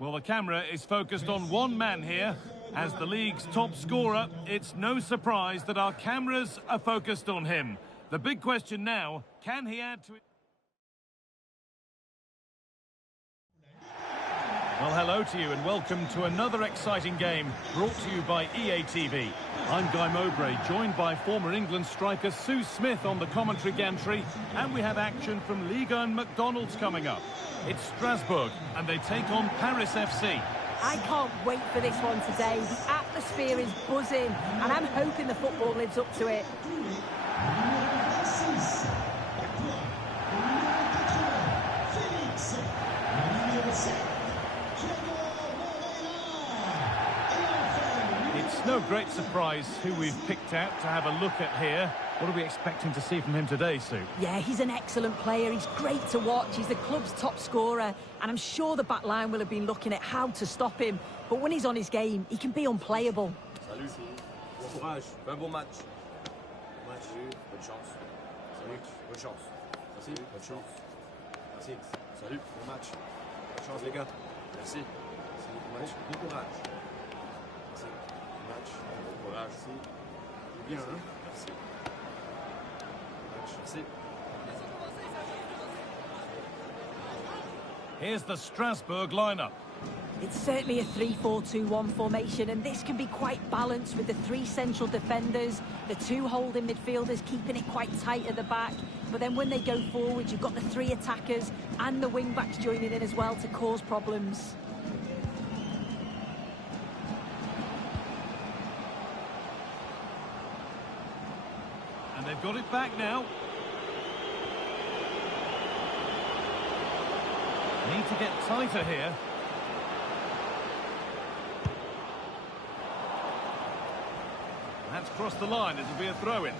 Well, the camera is focused on one man here. As the league's top scorer, it's no surprise that our cameras are focused on him. The big question now, can he add to it? Well, hello to you and welcome to another exciting game brought to you by EA TV. I'm Guy Mowbray, joined by former England striker Sue Smith on the commentary gantry, and we have action from Liga and McDonald's coming up. It's Strasbourg, and they take on Paris FC. I can't wait for this one today. The atmosphere is buzzing, and I'm hoping the football lives up to it. It's no great surprise who we've picked out to have a look at here. What are we expecting to see from him today, Sue? Yeah, he's an excellent player. He's great to watch. He's the club's top scorer. And I'm sure the back line will have been looking at how to stop him. But when he's on his game, he can be unplayable. Salut, bon courage, fais un bon match. Bon match, bonne chance. Salut, bonne chance. Merci, bonne chance. Merci, salut, bon match. Bonne chance, les gars. Merci. Merci, bon match, bon courage. Merci, bon match, bon courage. Merci. C'est bien, hein? Merci. Merci. Here's the Strasbourg lineup. It's certainly a 3-4-2-1 formation, and this can be quite balanced with the three central defenders, the two holding midfielders keeping it quite tight at the back. But then when they go forward, you've got the three attackers and the wing-backs joining in as well to cause problems. And they've got it back now. Need to get tighter here. That's crossed the line. It'll be a throw-in.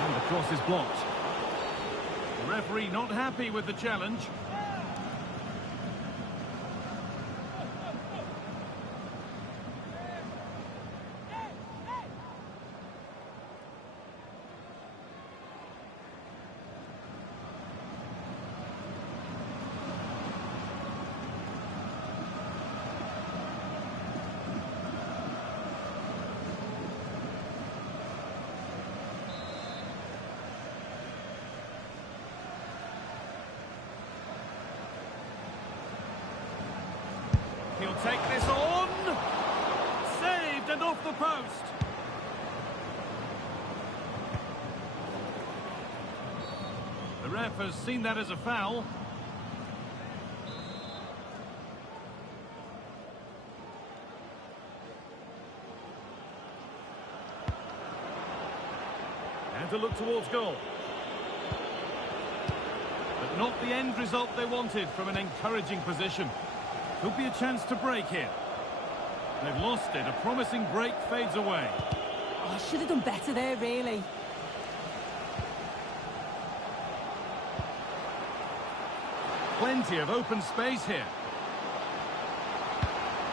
And the cross is blocked. The referee not happy with the challenge. He'll take this on. Saved and off the post. The ref has seen that as a foul. And to look towards goal. But not the end result they wanted from an encouraging position. Could be a chance to break here. They've lost it. A promising break fades away. Oh, should have done better there, really. Plenty of open space here.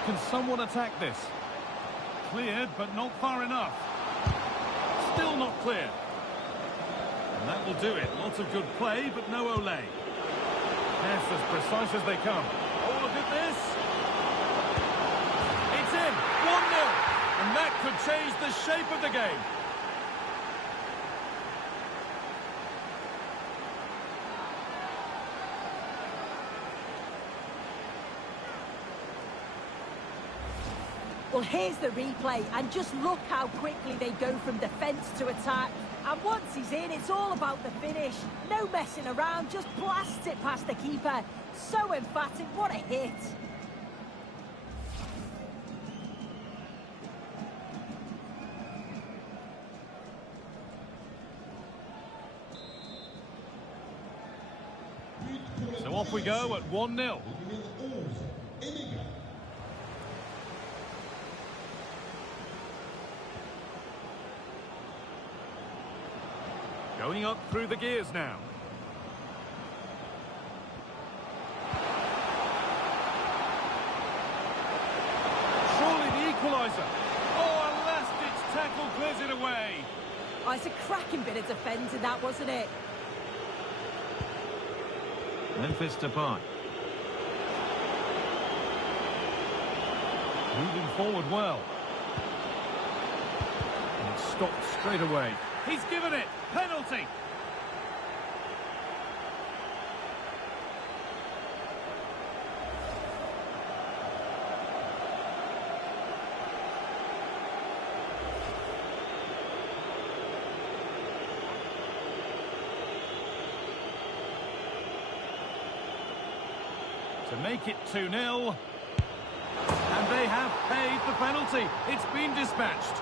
Can someone attack this? Cleared, but not far enough. Still not clear. And that will do it. Lots of good play, but no ole. Yes, as precise as they come. Oh, look at this. It's in. 1-0. And that could change the shape of the game. Well, here's the replay, and just look how quickly they go from defence to attack. And once he's in, it's all about the finish. No messing around, just blasts it past the keeper. So emphatic, what a hit. So off we go at 1-0. Going up through the gears now. Surely the equaliser. Oh, a last-ditch tackle clears it away. Oh, it's a cracking bit of defending, that, wasn't it? Memphis Depay. Moving forward well. And it's stopped straight away. He's given it. Penalty. To make it 2-0. And they have paid the penalty. It's been dispatched.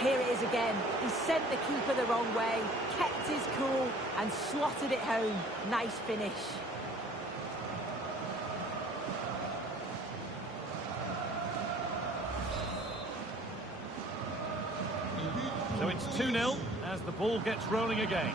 Here it is again. He sent the keeper the wrong way, kept his cool, and slotted it home. Nice finish. So it's 2-0 as the ball gets rolling again.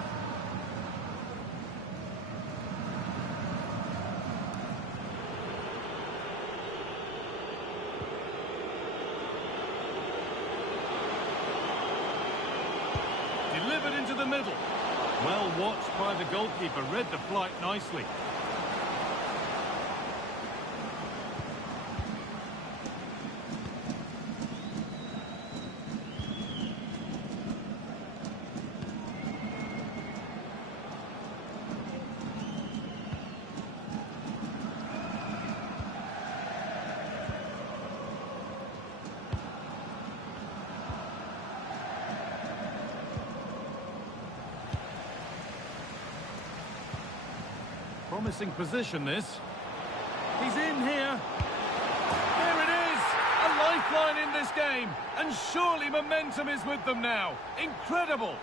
Delivered into the middle. Well watched by the goalkeeper, read the flight nicely. Promising position, this. He's in here. There it is! A lifeline in this game. And surely momentum is with them now. Incredible!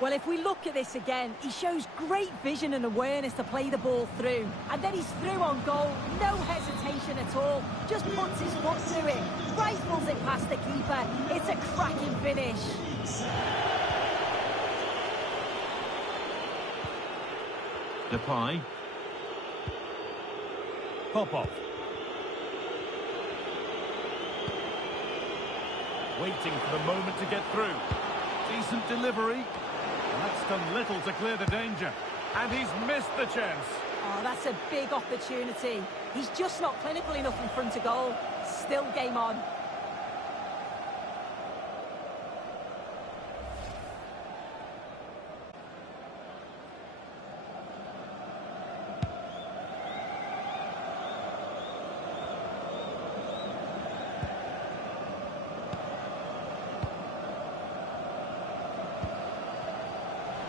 Well, if we look at this again, he shows great vision and awareness to play the ball through. And then he's through on goal. No hesitation at all. Just puts his foot through it. Rifles it past the keeper. It's a cracking finish. Depay. Pop-off. Waiting for the moment to get through. Decent delivery. And that's done little to clear the danger. And he's missed the chance. Oh, that's a big opportunity. He's just not clinical enough in front of goal. Still game on.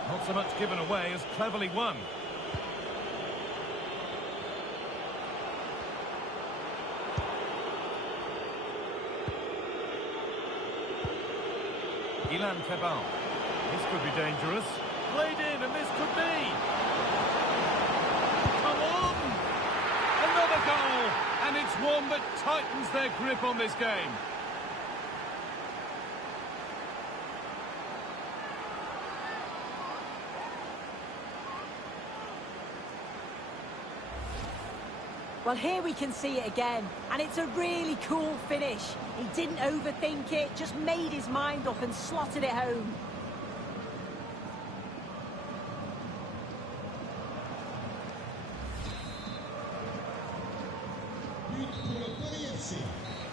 Not so much given away as cleverly won. Ilan Kebal. This could be dangerous. Played in, and this could be. Come on! Another goal! And it's one that tightens their grip on this game. Well, here we can see it again, and it's a really cool finish. He didn't overthink it, just made his mind up and slotted it home.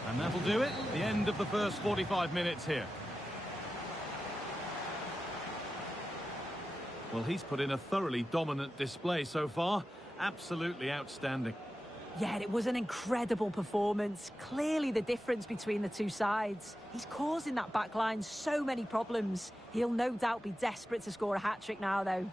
And that'll do it. The end of the first 45 minutes here. Well, he's put in a thoroughly dominant display so far. Absolutely outstanding. Yeah, it was an incredible performance. Clearly the difference between the two sides. He's causing that back line so many problems. He'll no doubt be desperate to score a hat-trick now, though.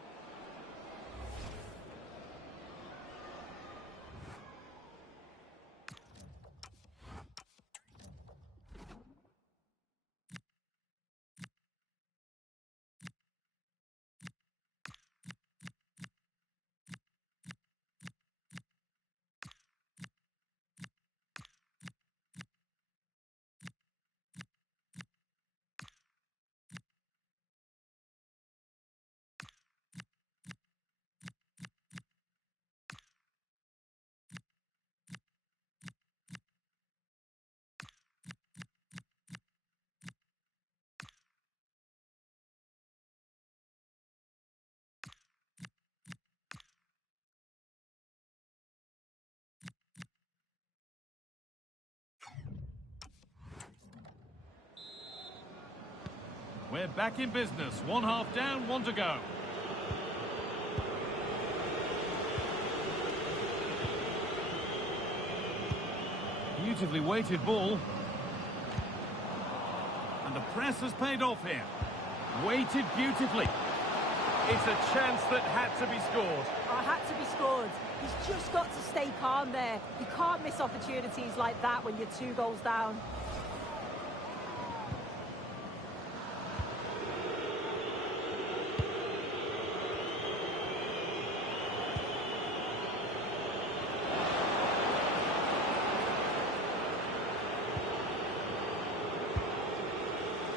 We're back in business. One half down, one to go. Beautifully weighted ball. And the press has paid off here. Weighted beautifully. It's a chance that had to be scored. Oh, had to be scored. He's just got to stay calm there. You can't miss opportunities like that when you're 2 goals down.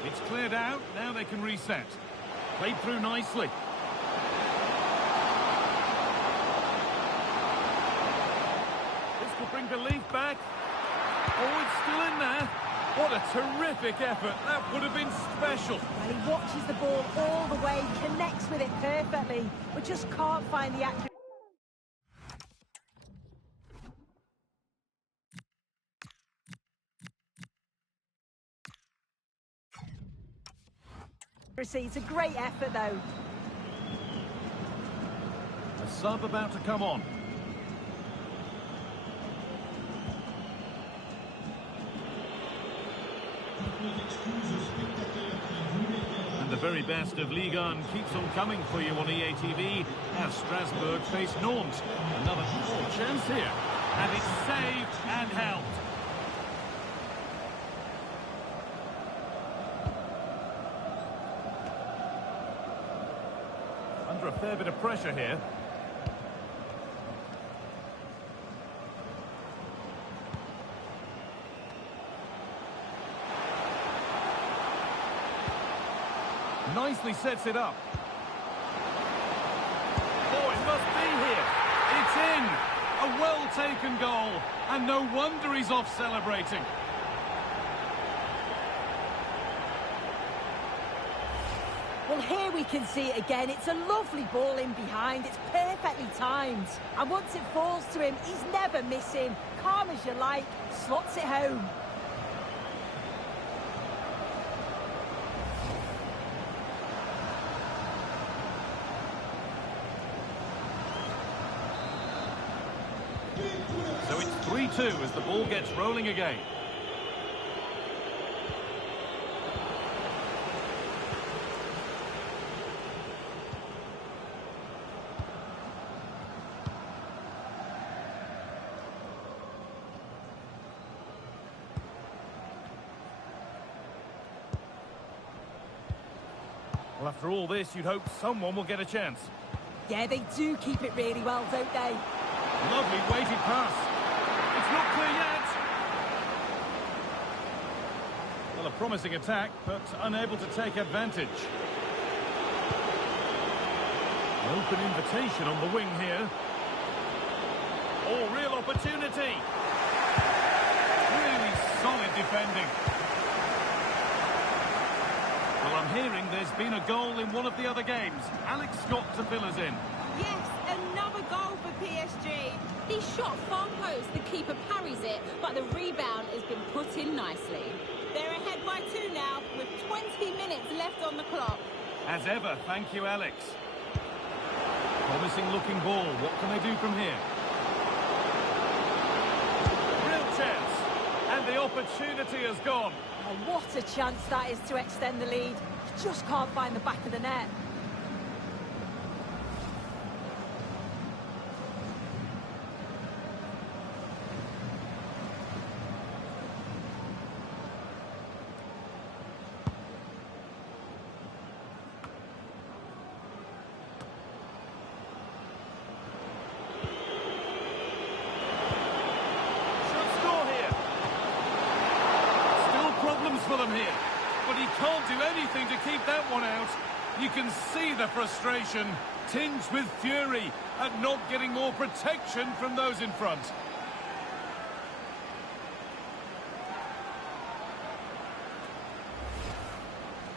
It's cleared out, now they can reset. Played through nicely. This could bring belief back. Oh, it's still in there. What a terrific effort. That would have been special. Well, he watches the ball all the way, connects with it perfectly, but just can't find the accuracy. It's a great effort, though. A sub about to come on. And the very best of Ligue 1 keeps on coming for you on EA TV as Strasbourg face Nantes. Another chance here. And it's saved and held. Under a fair bit of pressure here. Nicely sets it up. Oh, it must be here. It's in. A well-taken goal. And no wonder he's off celebrating. Well, here we can see it again. It's a lovely ball in behind. It's perfectly timed. And once it falls to him, he's never missing. Calm as you like, slots it home. So it's 3-2 as the ball gets rolling again. Well, after all this, you'd hope someone will get a chance. Yeah, they do keep it really well, don't they? Lovely weighted pass. It's not clear yet. Well, a promising attack, but unable to take advantage. An open invitation on the wing here. Oh, real opportunity. Really solid defending. Well, I'm hearing there's been a goal in one of the other games. Alex Scott to fill us in. Yes, another goal for PSG. He shot far post, the keeper parries it, but the rebound has been put in nicely. They're ahead by 2 now, with 20 minutes left on the clock. As ever, thank you, Alex. Promising looking ball. What can they do from here? Real chance. And the opportunity has gone. Oh, what a chance that is to extend the lead. Just can't find the back of the net. For them here, but he can't do anything to keep that one out. You can see the frustration, tinged with fury at not getting more protection from those in front.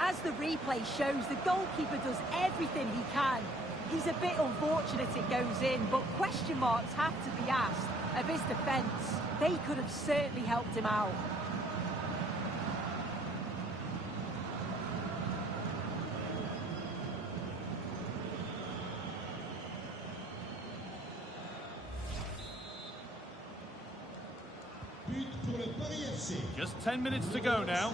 As the replay shows, the goalkeeper does everything he can. He's a bit unfortunate it goes in, but question marks have to be asked of his defence. They could have certainly helped him out. Just 10 minutes to go now.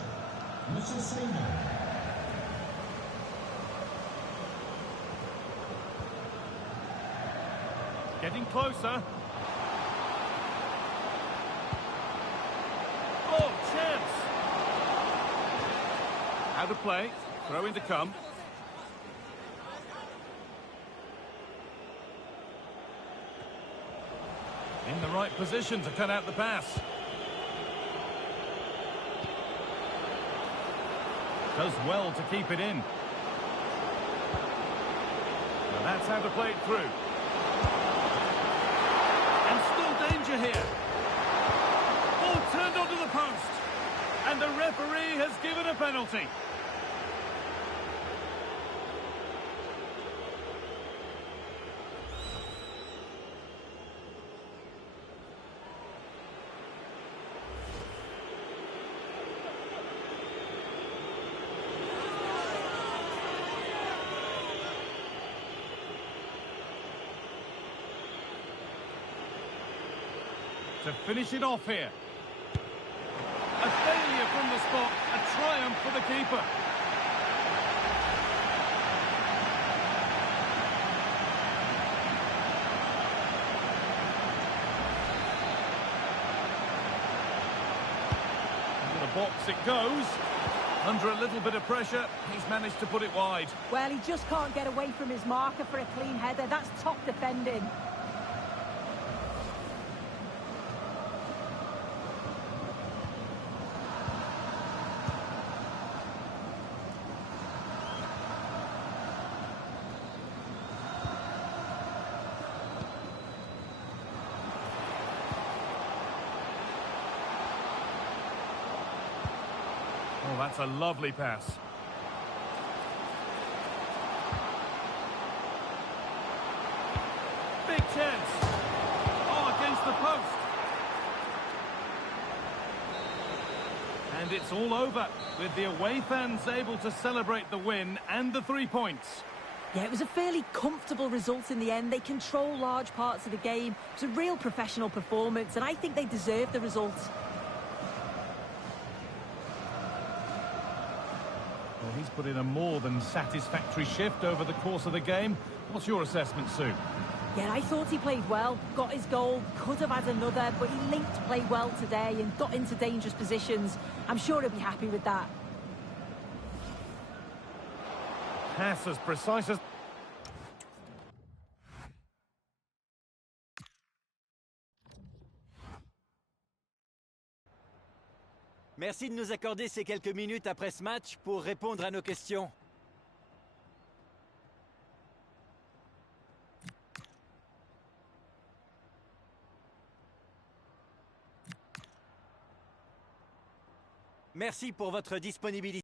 Getting closer. Oh, chance! Out of play. Throw in to come. In the right position to cut out the pass. Does well to keep it in. Now that's how to play it through. And still danger here. Ball turned onto the post. And the referee has given a penalty. To finish it off here. A failure from the spot, a triumph for the keeper. Into the box it goes. Under a little bit of pressure, he's managed to put it wide. Well, he just can't get away from his marker for a clean header. That's top defending. Oh, that's a lovely pass. Big chance. Oh, against the post. And it's all over, with the away fans able to celebrate the win and the 3 points. Yeah, it was a fairly comfortable result in the end. They control large parts of the game. It was a real professional performance, and I think they deserve the result. Well, he's put in a more than satisfactory shift over the course of the game. What's your assessment, Sue? Yeah, I thought he played well, got his goal, could have had another, but he linked play well today and got into dangerous positions. I'm sure he'll be happy with that. pass as precise as... Merci de nous accorder ces quelques minutes après ce match pour répondre à nos questions. Merci pour votre disponibilité.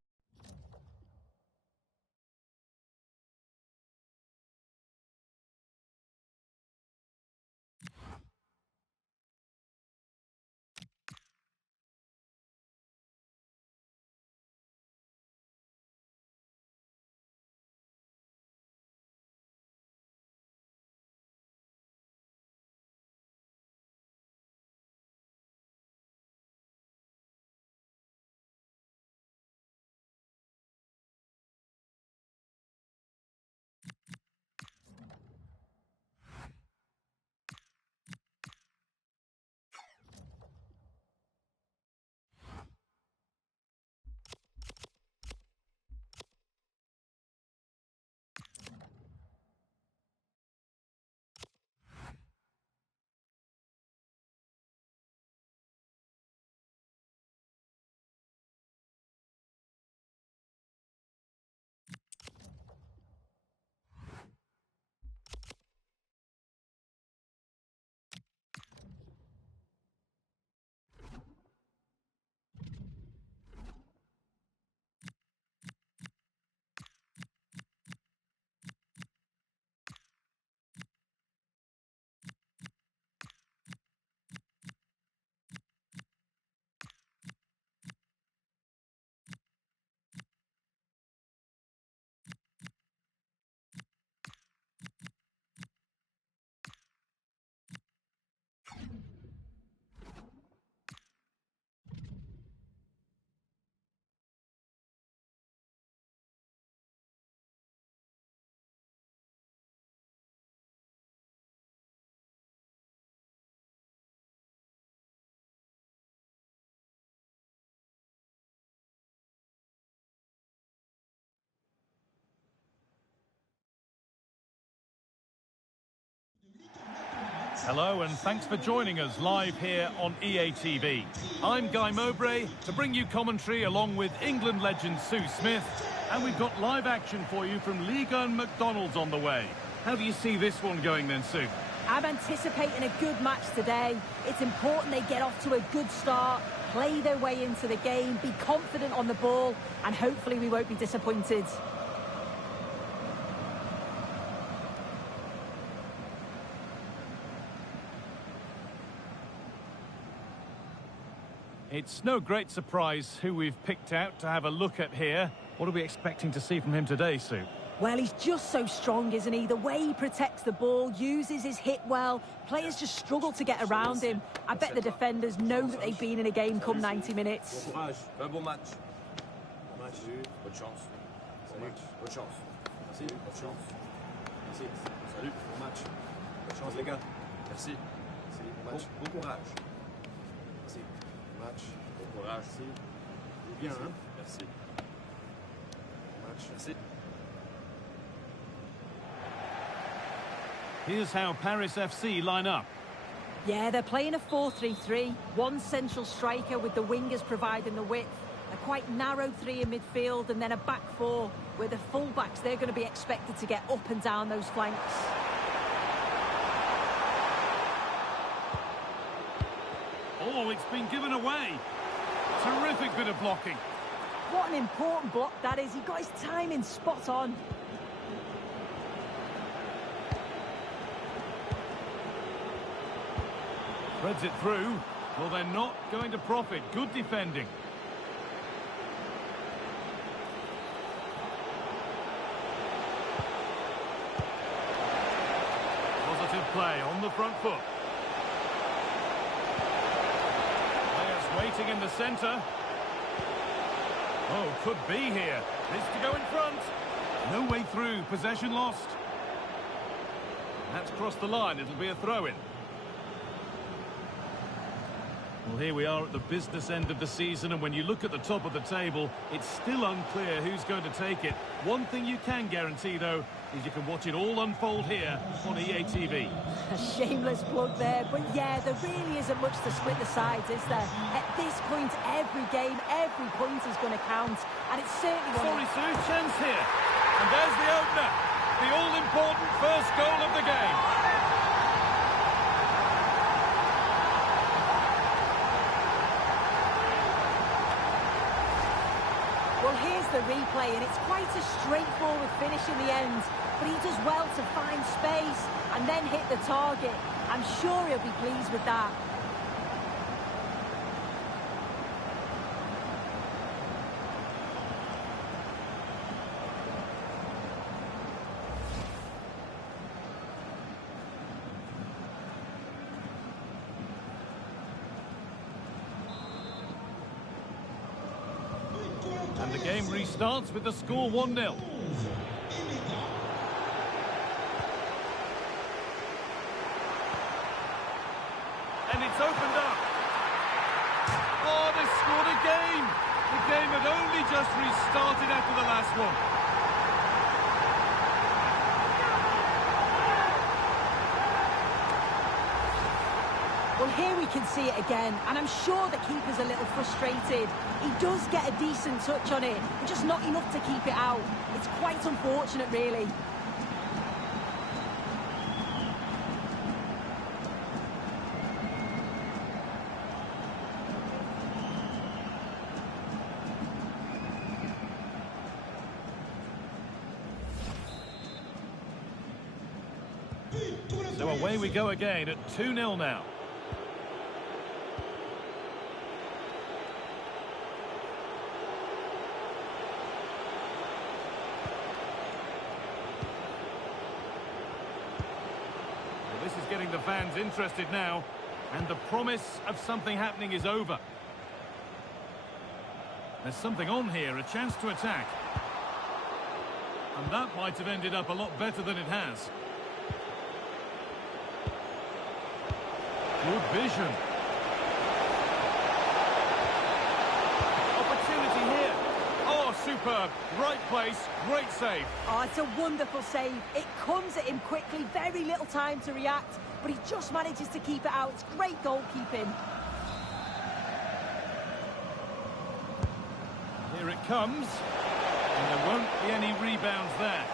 Hello and thanks for joining us live here on EA TV. I'm Guy Mowbray to bring you commentary along with England legend Sue Smith, and we've got live action for you from Liga and McDonald's on the way. How do you see this one going then, Sue? I'm anticipating a good match today. It's important they get off to a good start, play their way into the game, be confident on the ball, and hopefully we won't be disappointed. It's no great surprise who we've picked out to have a look at here. What are we expecting to see from him today, Sue? Well, he's just so strong, isn't he? The way he protects the ball, uses his hit well. Players just struggle to get around him. I bet the defenders know that they've been in a game come 90 minutes. Bon courage, un bon match. Bon match, bonne chance. Salut, bonne chance. Merci, bonne chance. Merci, salut, bon match. Bonne chance les gars. Merci. Merci, bon match. Bon courage. Merci. Bon match. Bon courage. Merci. Bien, hein? Merci. Bon match. Merci. Here's how Paris FC line up. Yeah, they're playing a 4-3-3. One central striker with the wingers providing the width. A quite narrow three in midfield and then a back four where the full-backs, they're going to be expected to get up and down those flanks. Oh, it's been given away. Terrific bit of blocking. What an important block that is. He got his timing spot on. Threads it through. Well, they're not going to profit. Good defending. Positive play on the front foot. Players waiting in the centre. Oh, could be here. This to go in front. No way through. Possession lost. That's crossed the line. It'll be a throw-in. Well, here we are at the business end of the season, and when you look at the top of the table, it's still unclear who's going to take it. One thing you can guarantee, though, is you can watch it all unfold here on EA TV. A shameless plug there, but yeah, there really isn't much to split the sides, is there? At this point, every game, every point is going to count, and it's certainly Sorry, Sue, chance here. And there's the opener. The all-important first goal of the game. Well, here's the replay, and it's quite a straightforward finish in the end. But he does well to find space and then hit the target. I'm sure he'll be pleased with that. And the game restarts with the score 1-0. And it's opened up. Oh, they scored again. The game had only just restarted after the last one. Well, here we can see it again, and I'm sure the keeper's a little frustrated. He does get a decent touch on it, but just not enough to keep it out. It's quite unfortunate, really. So away we go again at 2-0 now. This is getting the fans interested now, and the promise of something happening is over. There's something on here, a chance to attack. And that might have ended up a lot better than it has. Good vision. Opportunity here. Oh, superb. Right place, great save. Oh, it's a wonderful save. It comes at him quickly, very little time to react, but he just manages to keep it out. It's great goalkeeping. Here it comes. And there won't be any rebounds there.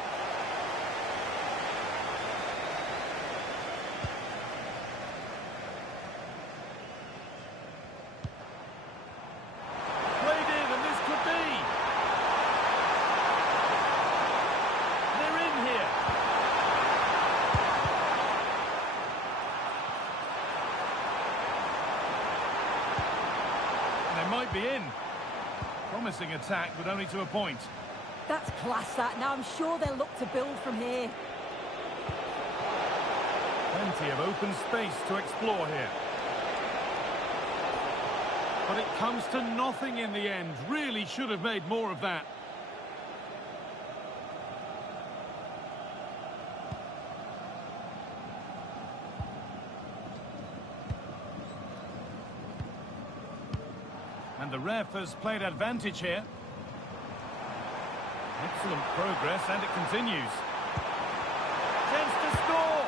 Might be in. Promising attack, but only to a point. That's class, that. Now I'm sure they'll look to build from here. Plenty of open space to explore here. But it comes to nothing in the end. Really should have made more of that. And the ref has played advantage here. Excellent progress, and it continues. Chance to score!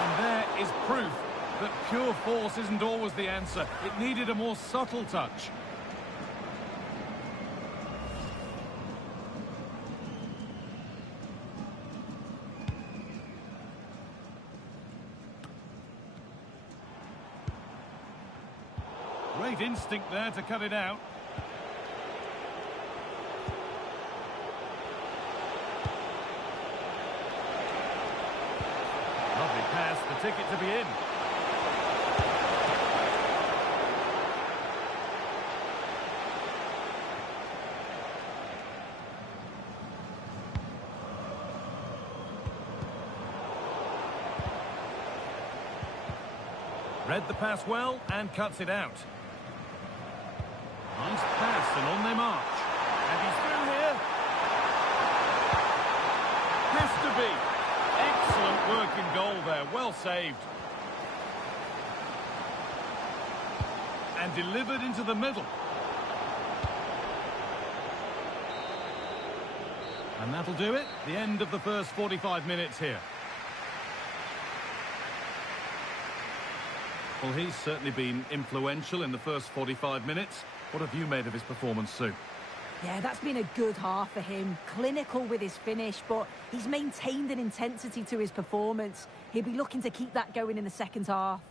And there is proof that pure force isn't always the answer. It needed a more subtle touch. Great instinct there to cut it out. Lovely pass, the ticket to be in. Read the pass well and cuts it out. Nice pass and on they march. And he's through here. Has to be. Excellent work in goal there. Well saved. and delivered into the middle. And that'll do it. The end of the first 45 minutes here. Well, he's certainly been influential in the first 45 minutes. What have you made of his performance, Sue? Yeah, that's been a good half for him. Clinical with his finish, but he's maintained an intensity to his performance. He'll be looking to keep that going in the second half.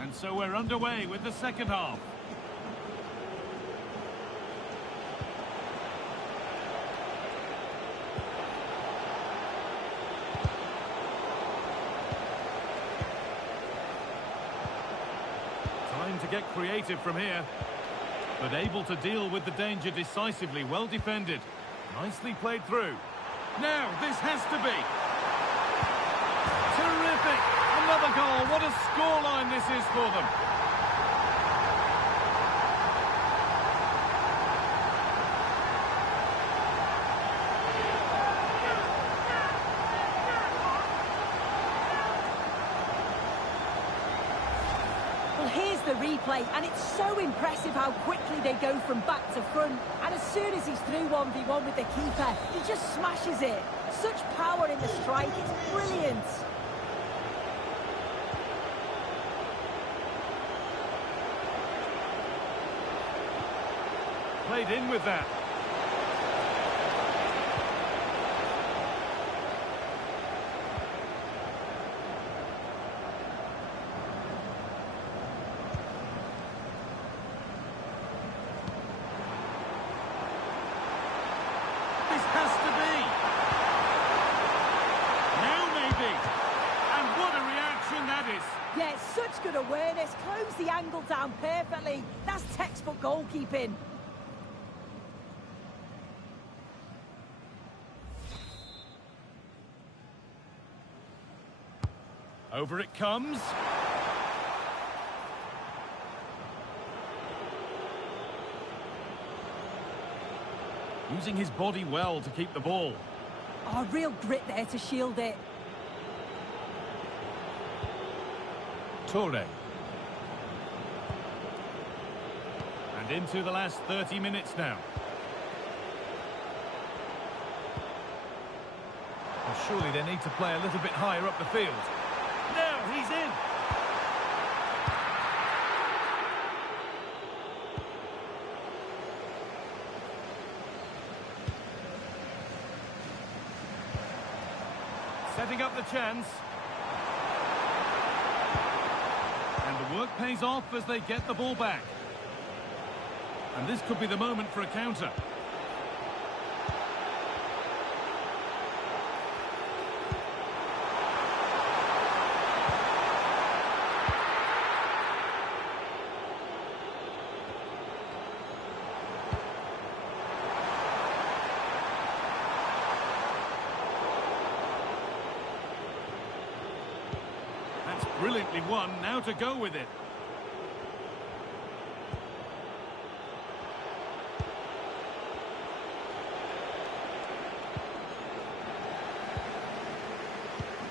And so we're underway with the second half. Time to get creative from here, but able to deal with the danger decisively. Well defended. Nicely played through. Now, this has to be. Terrific! Another goal. What a scoreline this is for them. Well, here's the replay, and it's so impressive how quickly they go from back to front. And as soon as he's through 1v1 with the keeper, he just smashes it. Such power in the strike. It's brilliant. Played in with that. This has to be. Now maybe. And what a reaction that is. Yeah, it's such good awareness. Close the angle down perfectly. That's textbook goalkeeping. Over it comes. Using his body well to keep the ball. Oh, real grit there to shield it. Toure. And into the last 30 minutes now. Well, surely they need to play a little bit higher up the field. Now he's in. Setting up the chance. And the work pays off as they get the ball back. And this could be the moment for a counter. Brilliantly won, now to go with it.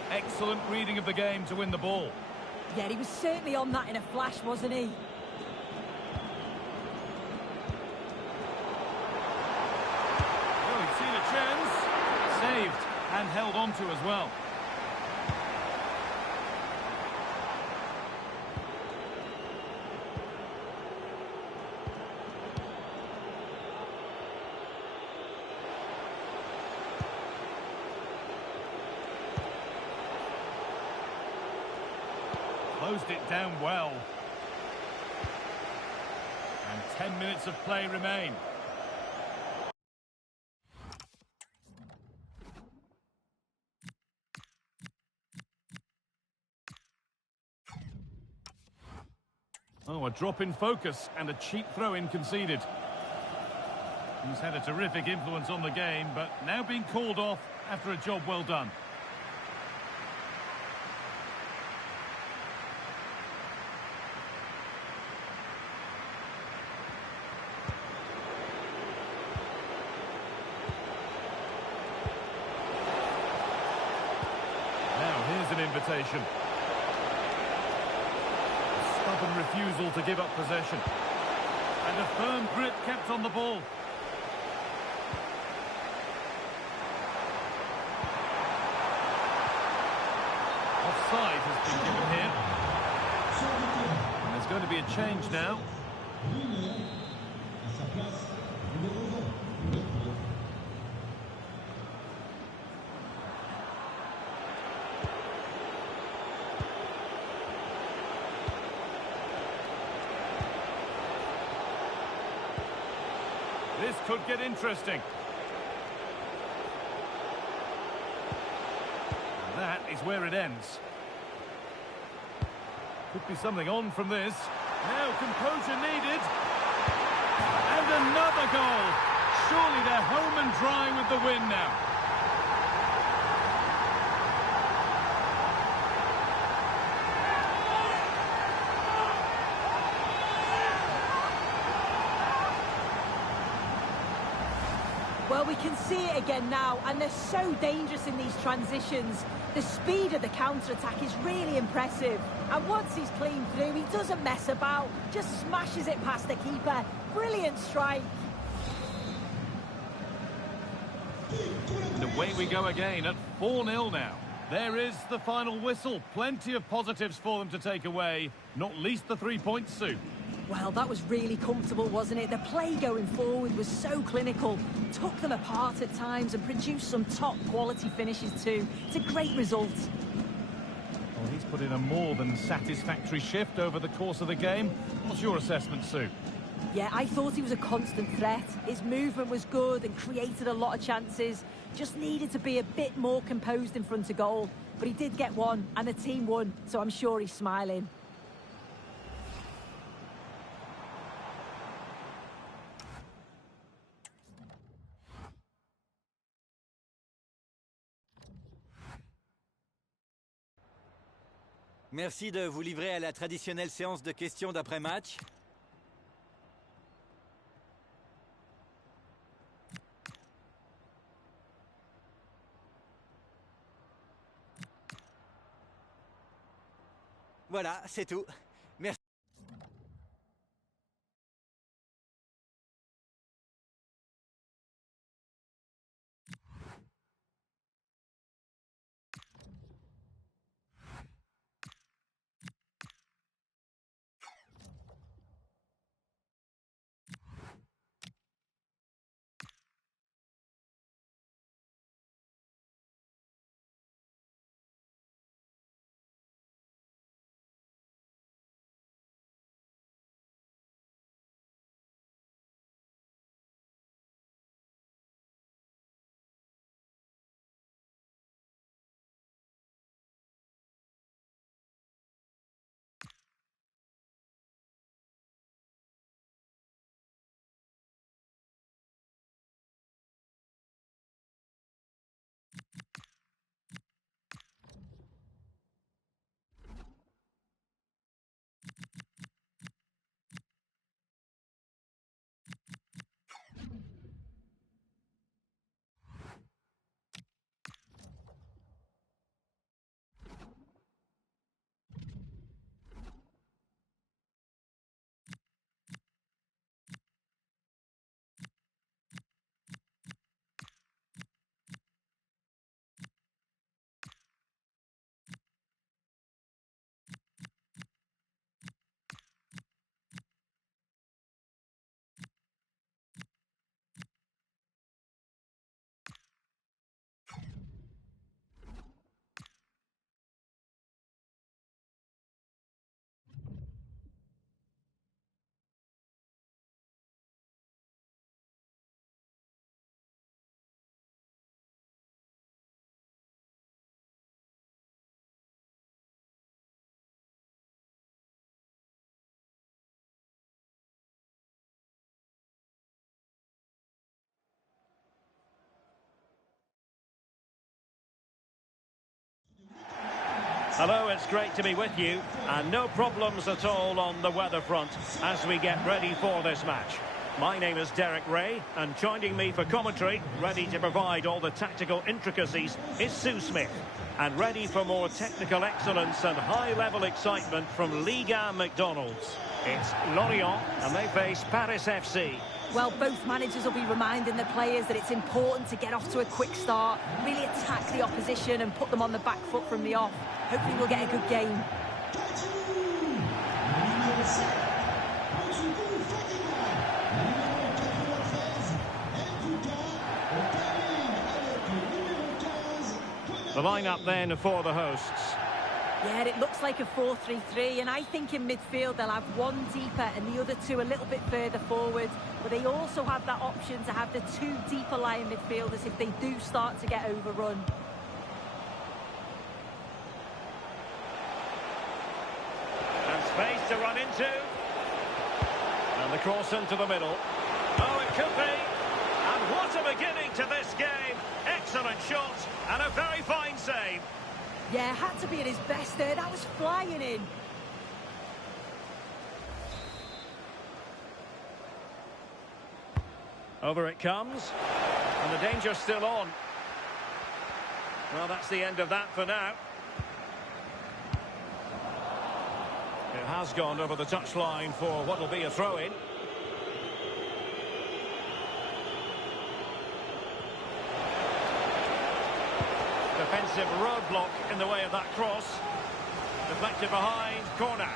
Excellent reading of the game to win the ball. Yeah, he was certainly on that in a flash, wasn't he? Oh, he's seen a chance. Saved and held on to as well. Closed it down well. And 10 minutes of play remain. Oh, a drop in focus and a cheap throw-in conceded. He's had a terrific influence on the game, but now being called off after a job well done. Now here's an invitation. Stubborn refusal to give up possession. And a firm grip kept on the ball. Offside has been given here. And there's going to be a change now. This could get interesting. And that is where it ends. Could be something on from this. Now composure needed. And another goal. Surely they're home and dry with the win now. Well, we can see it again now, and they're so dangerous in these transitions. The speed of the counter-attack is really impressive. And once he's clean through, he doesn't mess about, just smashes it past the keeper. Brilliant strike. And away we go again at 4-0 now. There is the final whistle. Plenty of positives for them to take away, not least the 3 points, Sue. Well, that was really comfortable, wasn't it? The play going forward was so clinical, took them apart at times and produced some top-quality finishes too. It's a great result. Well, he's put in a more than satisfactory shift over the course of the game. What's your assessment, Sue? Yeah, I thought he was a constant threat. His movement was good and created a lot of chances. Just needed to be a bit more composed in front of goal. But he did get one, and the team won, so I'm sure he's smiling. Merci de vous livrer à la traditionnelle séance de questions d'après-match. Voilà, c'est tout. Merci. Hello, it's great to be with you, and no problems at all on the weather front as we get ready for this match. My name is Derek Ray, and joining me for commentary, ready to provide all the tactical intricacies, is Sue Smith. And ready for more technical excellence and high-level excitement from Liga McDonald's. It's Lorьentom, and they face Paris FC. Well, both managers will be reminding the players that it's important to get off to a quick start, really attack the opposition and put them on the back foot from the off. Hopefully we'll get a good game. The lineup then for the hosts. Yeah, it looks like a 4-3-3, and I think in midfield they'll have one deeper and the other two a little bit further forward. But they also have that option to have the two deeper lying midfielders if they do start to get overrun. And space to run into. And the cross into the middle. Oh, it could be. And what a beginning to this game. Excellent shot and a very fine save. Yeah, had to be at his best there. That was flying in. Over it comes. And the danger's still on. Well, that's the end of that for now. It has gone over the touchline for what will be a throw-in. Defensive roadblock in the way of that cross. Deflected behind, corner.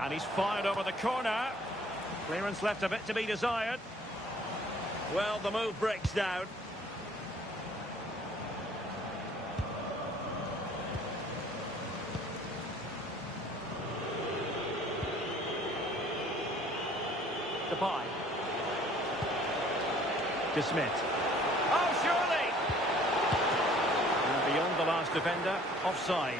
And he's fired over the corner. Clearance left a bit to be desired. Well, the move breaks down. To Smith. Oh, surely! And beyond the last defender, offside.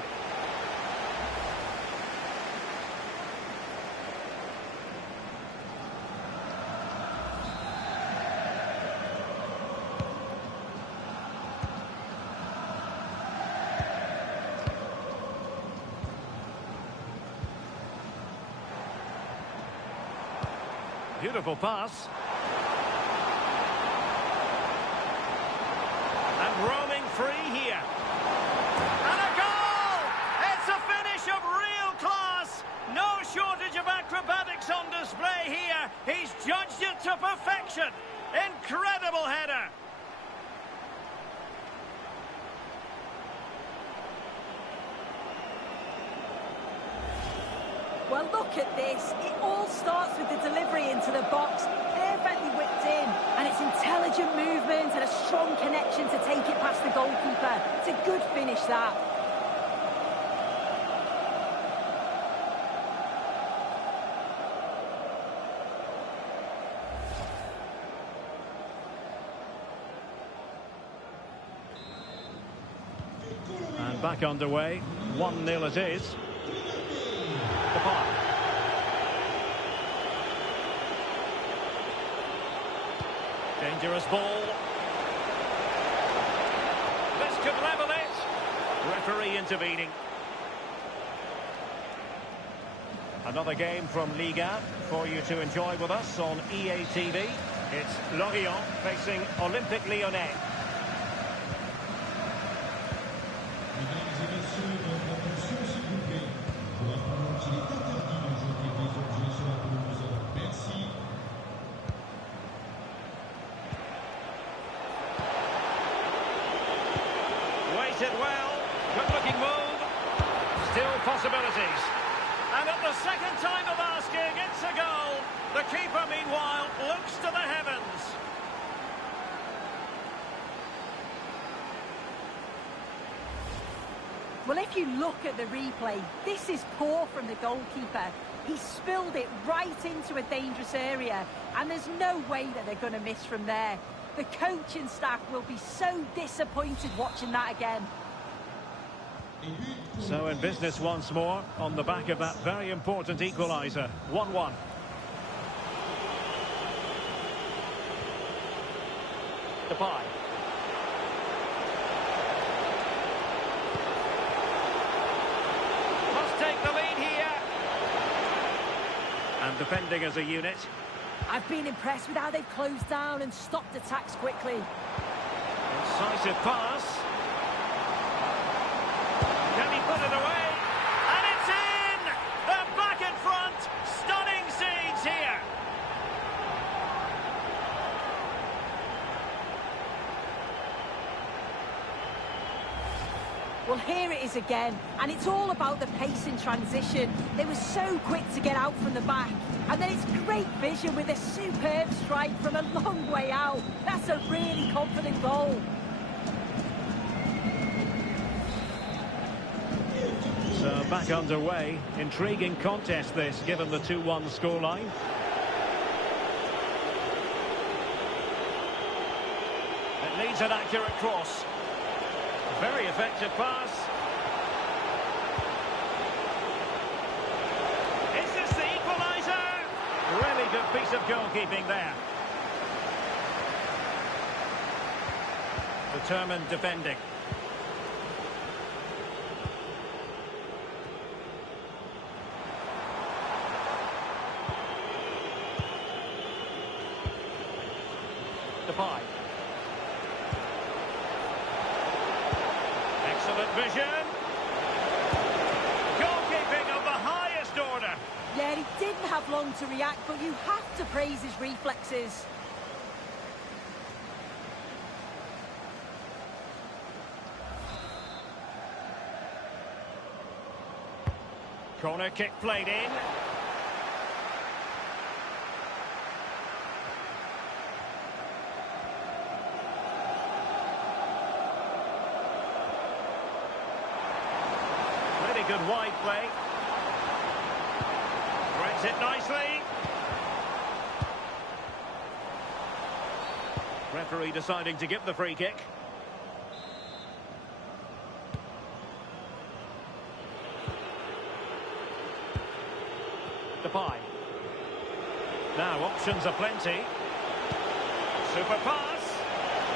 Beautiful pass. Roaming free here. And a goal! It's a finish of real class. No shortage of acrobatics on display here. He's judged it to perfection. Incredible header. Well, look at this. It all starts with the delivery into the box. Perfectly whipped in. And it's intelligent movement and a strong connection to take it past the goalkeeper. It's a good finish, that. And back underway. 1-0 it is. The pass. Dangerous ball. This could level it. Referee intervening. Another game from Liga for you to enjoy with us on EA TV. It's Lorient facing Olympique Lyonnais. Waited well. Good-looking move. Still possibilities. And at the second time of asking, it's a goal. The keeper, meanwhile, looks to the heavens. Well, if you look at the replay, this is poor from the goalkeeper. He spilled it right into a dangerous area, and there's no way that they're going to miss from there. The coaching staff will be so disappointed watching that again. So in business once more, on the back of that very important equaliser. 1-1. Depay. Must take the lead here. And defending as a unit. I've been impressed with how they've closed down and stopped attacks quickly. Incisive pass. Can he put it away? And it's in! They're back in front! Stunning scenes here! Well, here it is again, and it's all about the pace in transition. They were so quick to get out from the back, and then it's great vision with a superb strike from a long way out. That's a really confident goal. So back underway. Intriguing contest this, given the 2-1 scoreline. It needs an accurate cross. Very effective pass. Is this the equaliser? Really good piece of goalkeeping there. Determined defending. Depay. Excellent vision. Goalkeeping of the highest order. Yeah, he didn't have long to react, but you have to praise his reflexes. Corner kick played in. Good wide play. Threads it nicely. Referee deciding to give the free kick. Depay. Now options are plenty. Super pass.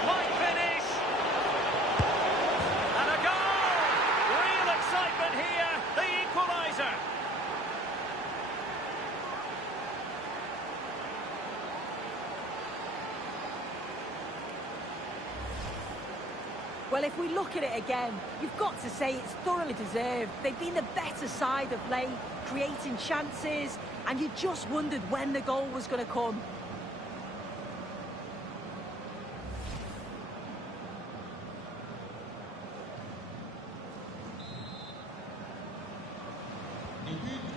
Might finish. And a goal! Real excitement here. The equaliser. Well, if we look at it again, you've got to say it's thoroughly deserved. They've been the better side of late, creating chances, and you just wondered when the goal was going to come.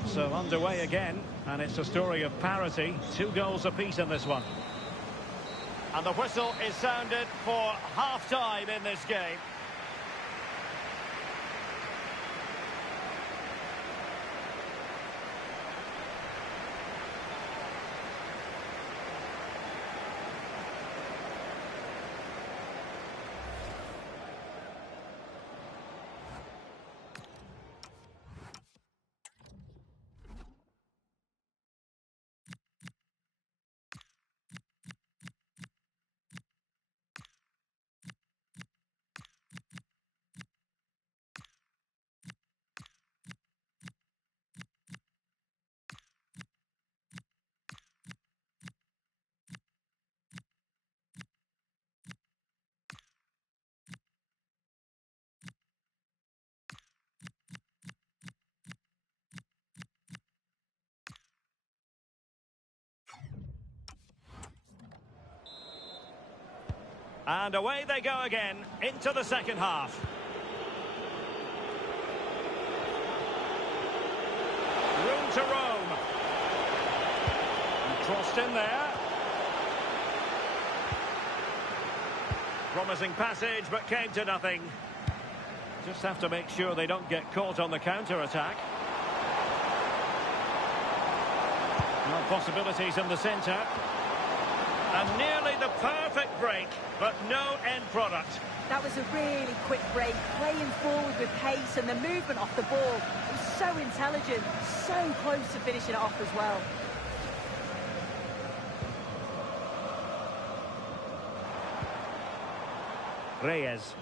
So underway again, and it's a story of parity. 2 goals apiece in this one. And the whistle is sounded for half-time in this game. And away they go again, into the second half. Room to roam. And crossed in there. Promising passage, but came to nothing. Just have to make sure they don't get caught on the counter-attack. No possibilities in the centre. And nearly the perfect break, but no end product. That was a really quick break, playing forward with pace and the movement off the ball. It was so intelligent, so close to finishing it off as well. Reyes.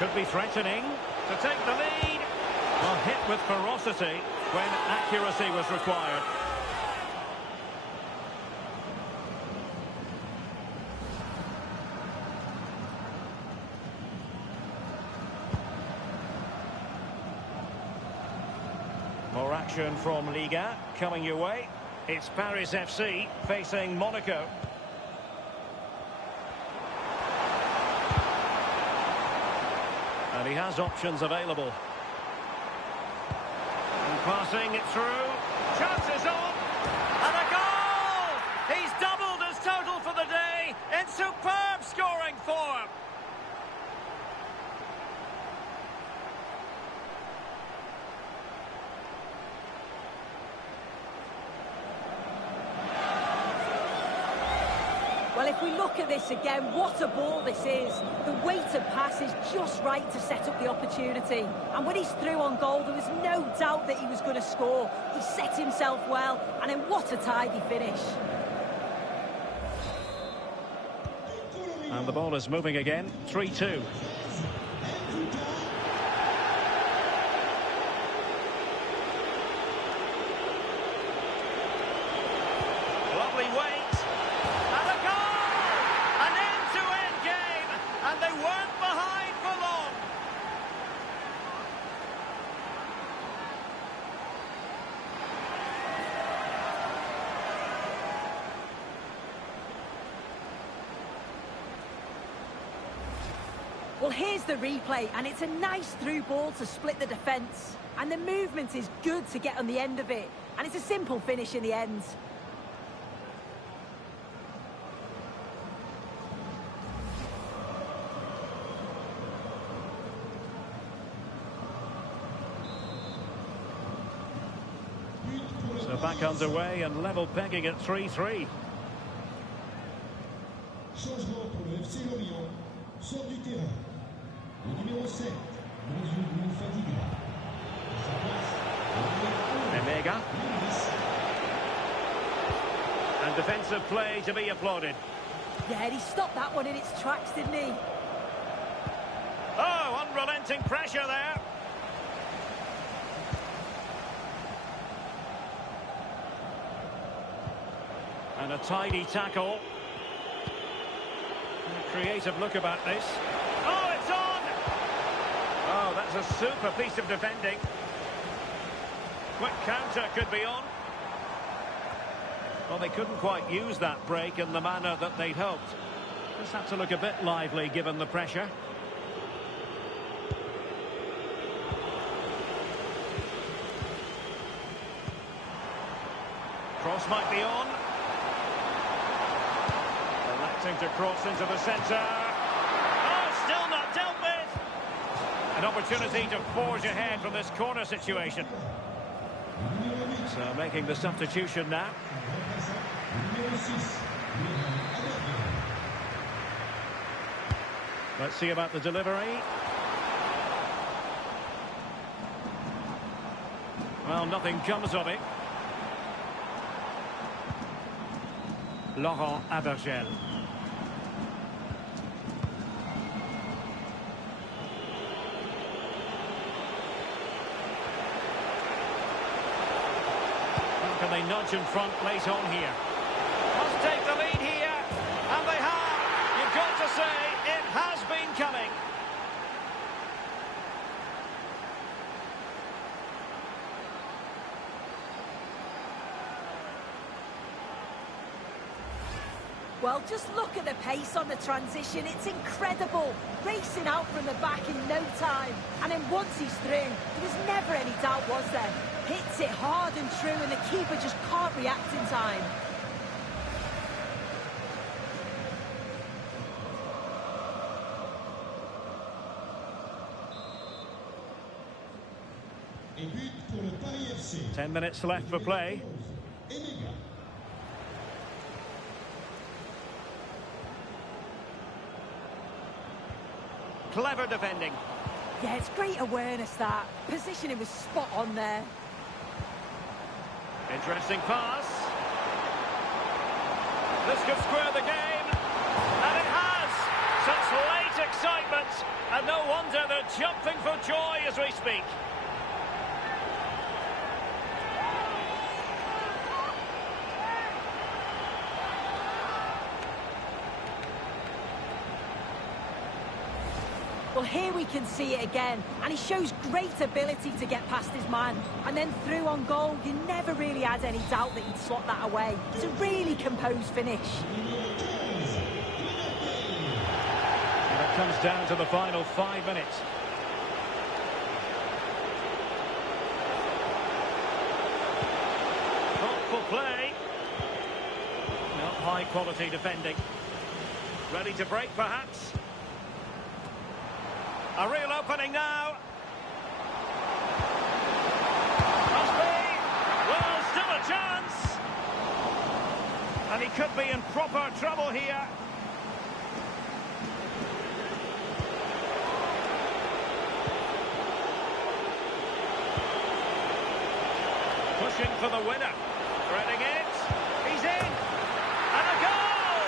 Could be threatening to take the lead. Well, hit with ferocity when accuracy was required. More action from Liga coming your way. It's Paris FC facing Monaco. And he has options available. And passing it through. Chances on. And a goal! He's doubled his total for the day in superb scoring form. Well, if we look at this again, what a ball this is. The weighted pass is just right to set up the opportunity. And when he's through on goal, there was no doubt that he was going to score. He set himself well, and then what a tidy finish. And the ball is moving again, 3-2. Lovely weight. And a goal! An end-to-end game, and they weren't behind for long. Well, here's the replay, and it's a nice through ball to split the defence. And the movement is good to get on the end of it. And it's a simple finish in the end. So back underway and level pegging at 3-3. Changement pour le FC Lorient. Sort du terrain. Le numéro 7, Bonjour Fadiga. Sa place, Emega. And defensive play to be applauded. Yeah, he stopped that one in its tracks, didn't he? Oh, unrelenting pressure there. And a tidy tackle. A creative look about this. Oh, it's on! Oh, that's a super piece of defending. Quick counter could be on. Well, they couldn't quite use that break in the manner that they'd hoped. Just had to look a bit lively given the pressure. Cross might be on. Electing to cross into the centre. Oh, still not dealt with. An opportunity to forge ahead from this corner situation. So making the substitution now. Let's see about the delivery. Well, nothing comes of it. Laurent Abergel. How can they nudge in front late on here? Must take the lead here, and they have. You've got to say, it has been coming. Well, just look at the pace on the transition. It's incredible. Racing out from the back in no time. And then once he's through, there was never any doubt, was there? Hits it hard and true, and the keeper just can't react in time. Et but pour le Paris FC. 10 minutes left for play. Emega. Clever defending. Yeah, it's great awareness, that. Positioning was spot on there. Interesting pass. This could square the game. And it has! Such late excitement. And no wonder they're jumping for joy as we speak. Well, here we can see it again, and he shows great ability to get past his man. And then through on goal, you never really had any doubt that he'd slot that away. It's a really composed finish. And it comes down to the final 5 minutes. Thoughtful play. Not high quality defending. Ready to break, perhaps. A real opening now. Must be. Well, still a chance. And he could be in proper trouble here. Pushing for the winner. Threading it. He's in. And a goal!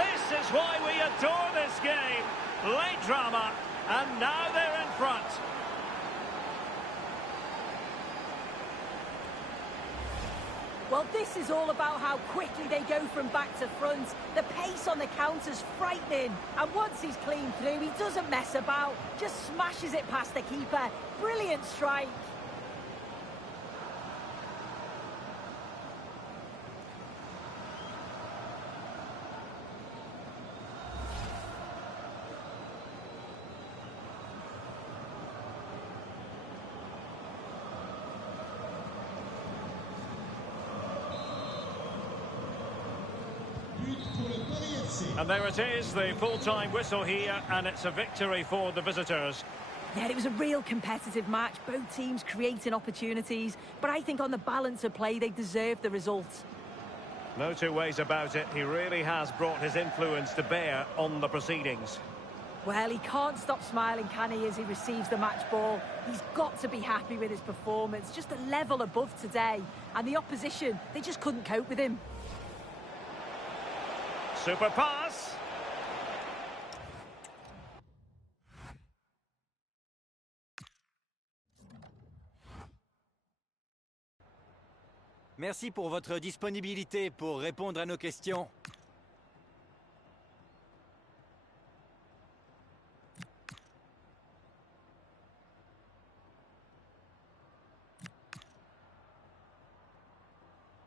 This is why we adore this game. Late drama. And now they're in front. Well, this is all about how quickly they go from back to front. The pace on the counter's frightening. And once he's clean through, he doesn't mess about. Just smashes it past the keeper. Brilliant strike. And there it is, the full-time whistle here, and it's a victory for the visitors. Yeah, it was a real competitive match. Both teams creating opportunities, but I think on the balance of play, they deserved the result. No two ways about it. He really has brought his influence to bear on the proceedings. Well, he can't stop smiling, can he, as he receives the match ball. He's got to be happy with his performance, just a level above today. And the opposition, they just couldn't cope with him. Super pass. Merci pour votre disponibilité pour répondre à nos questions.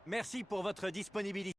Merci pour votre disponibilité.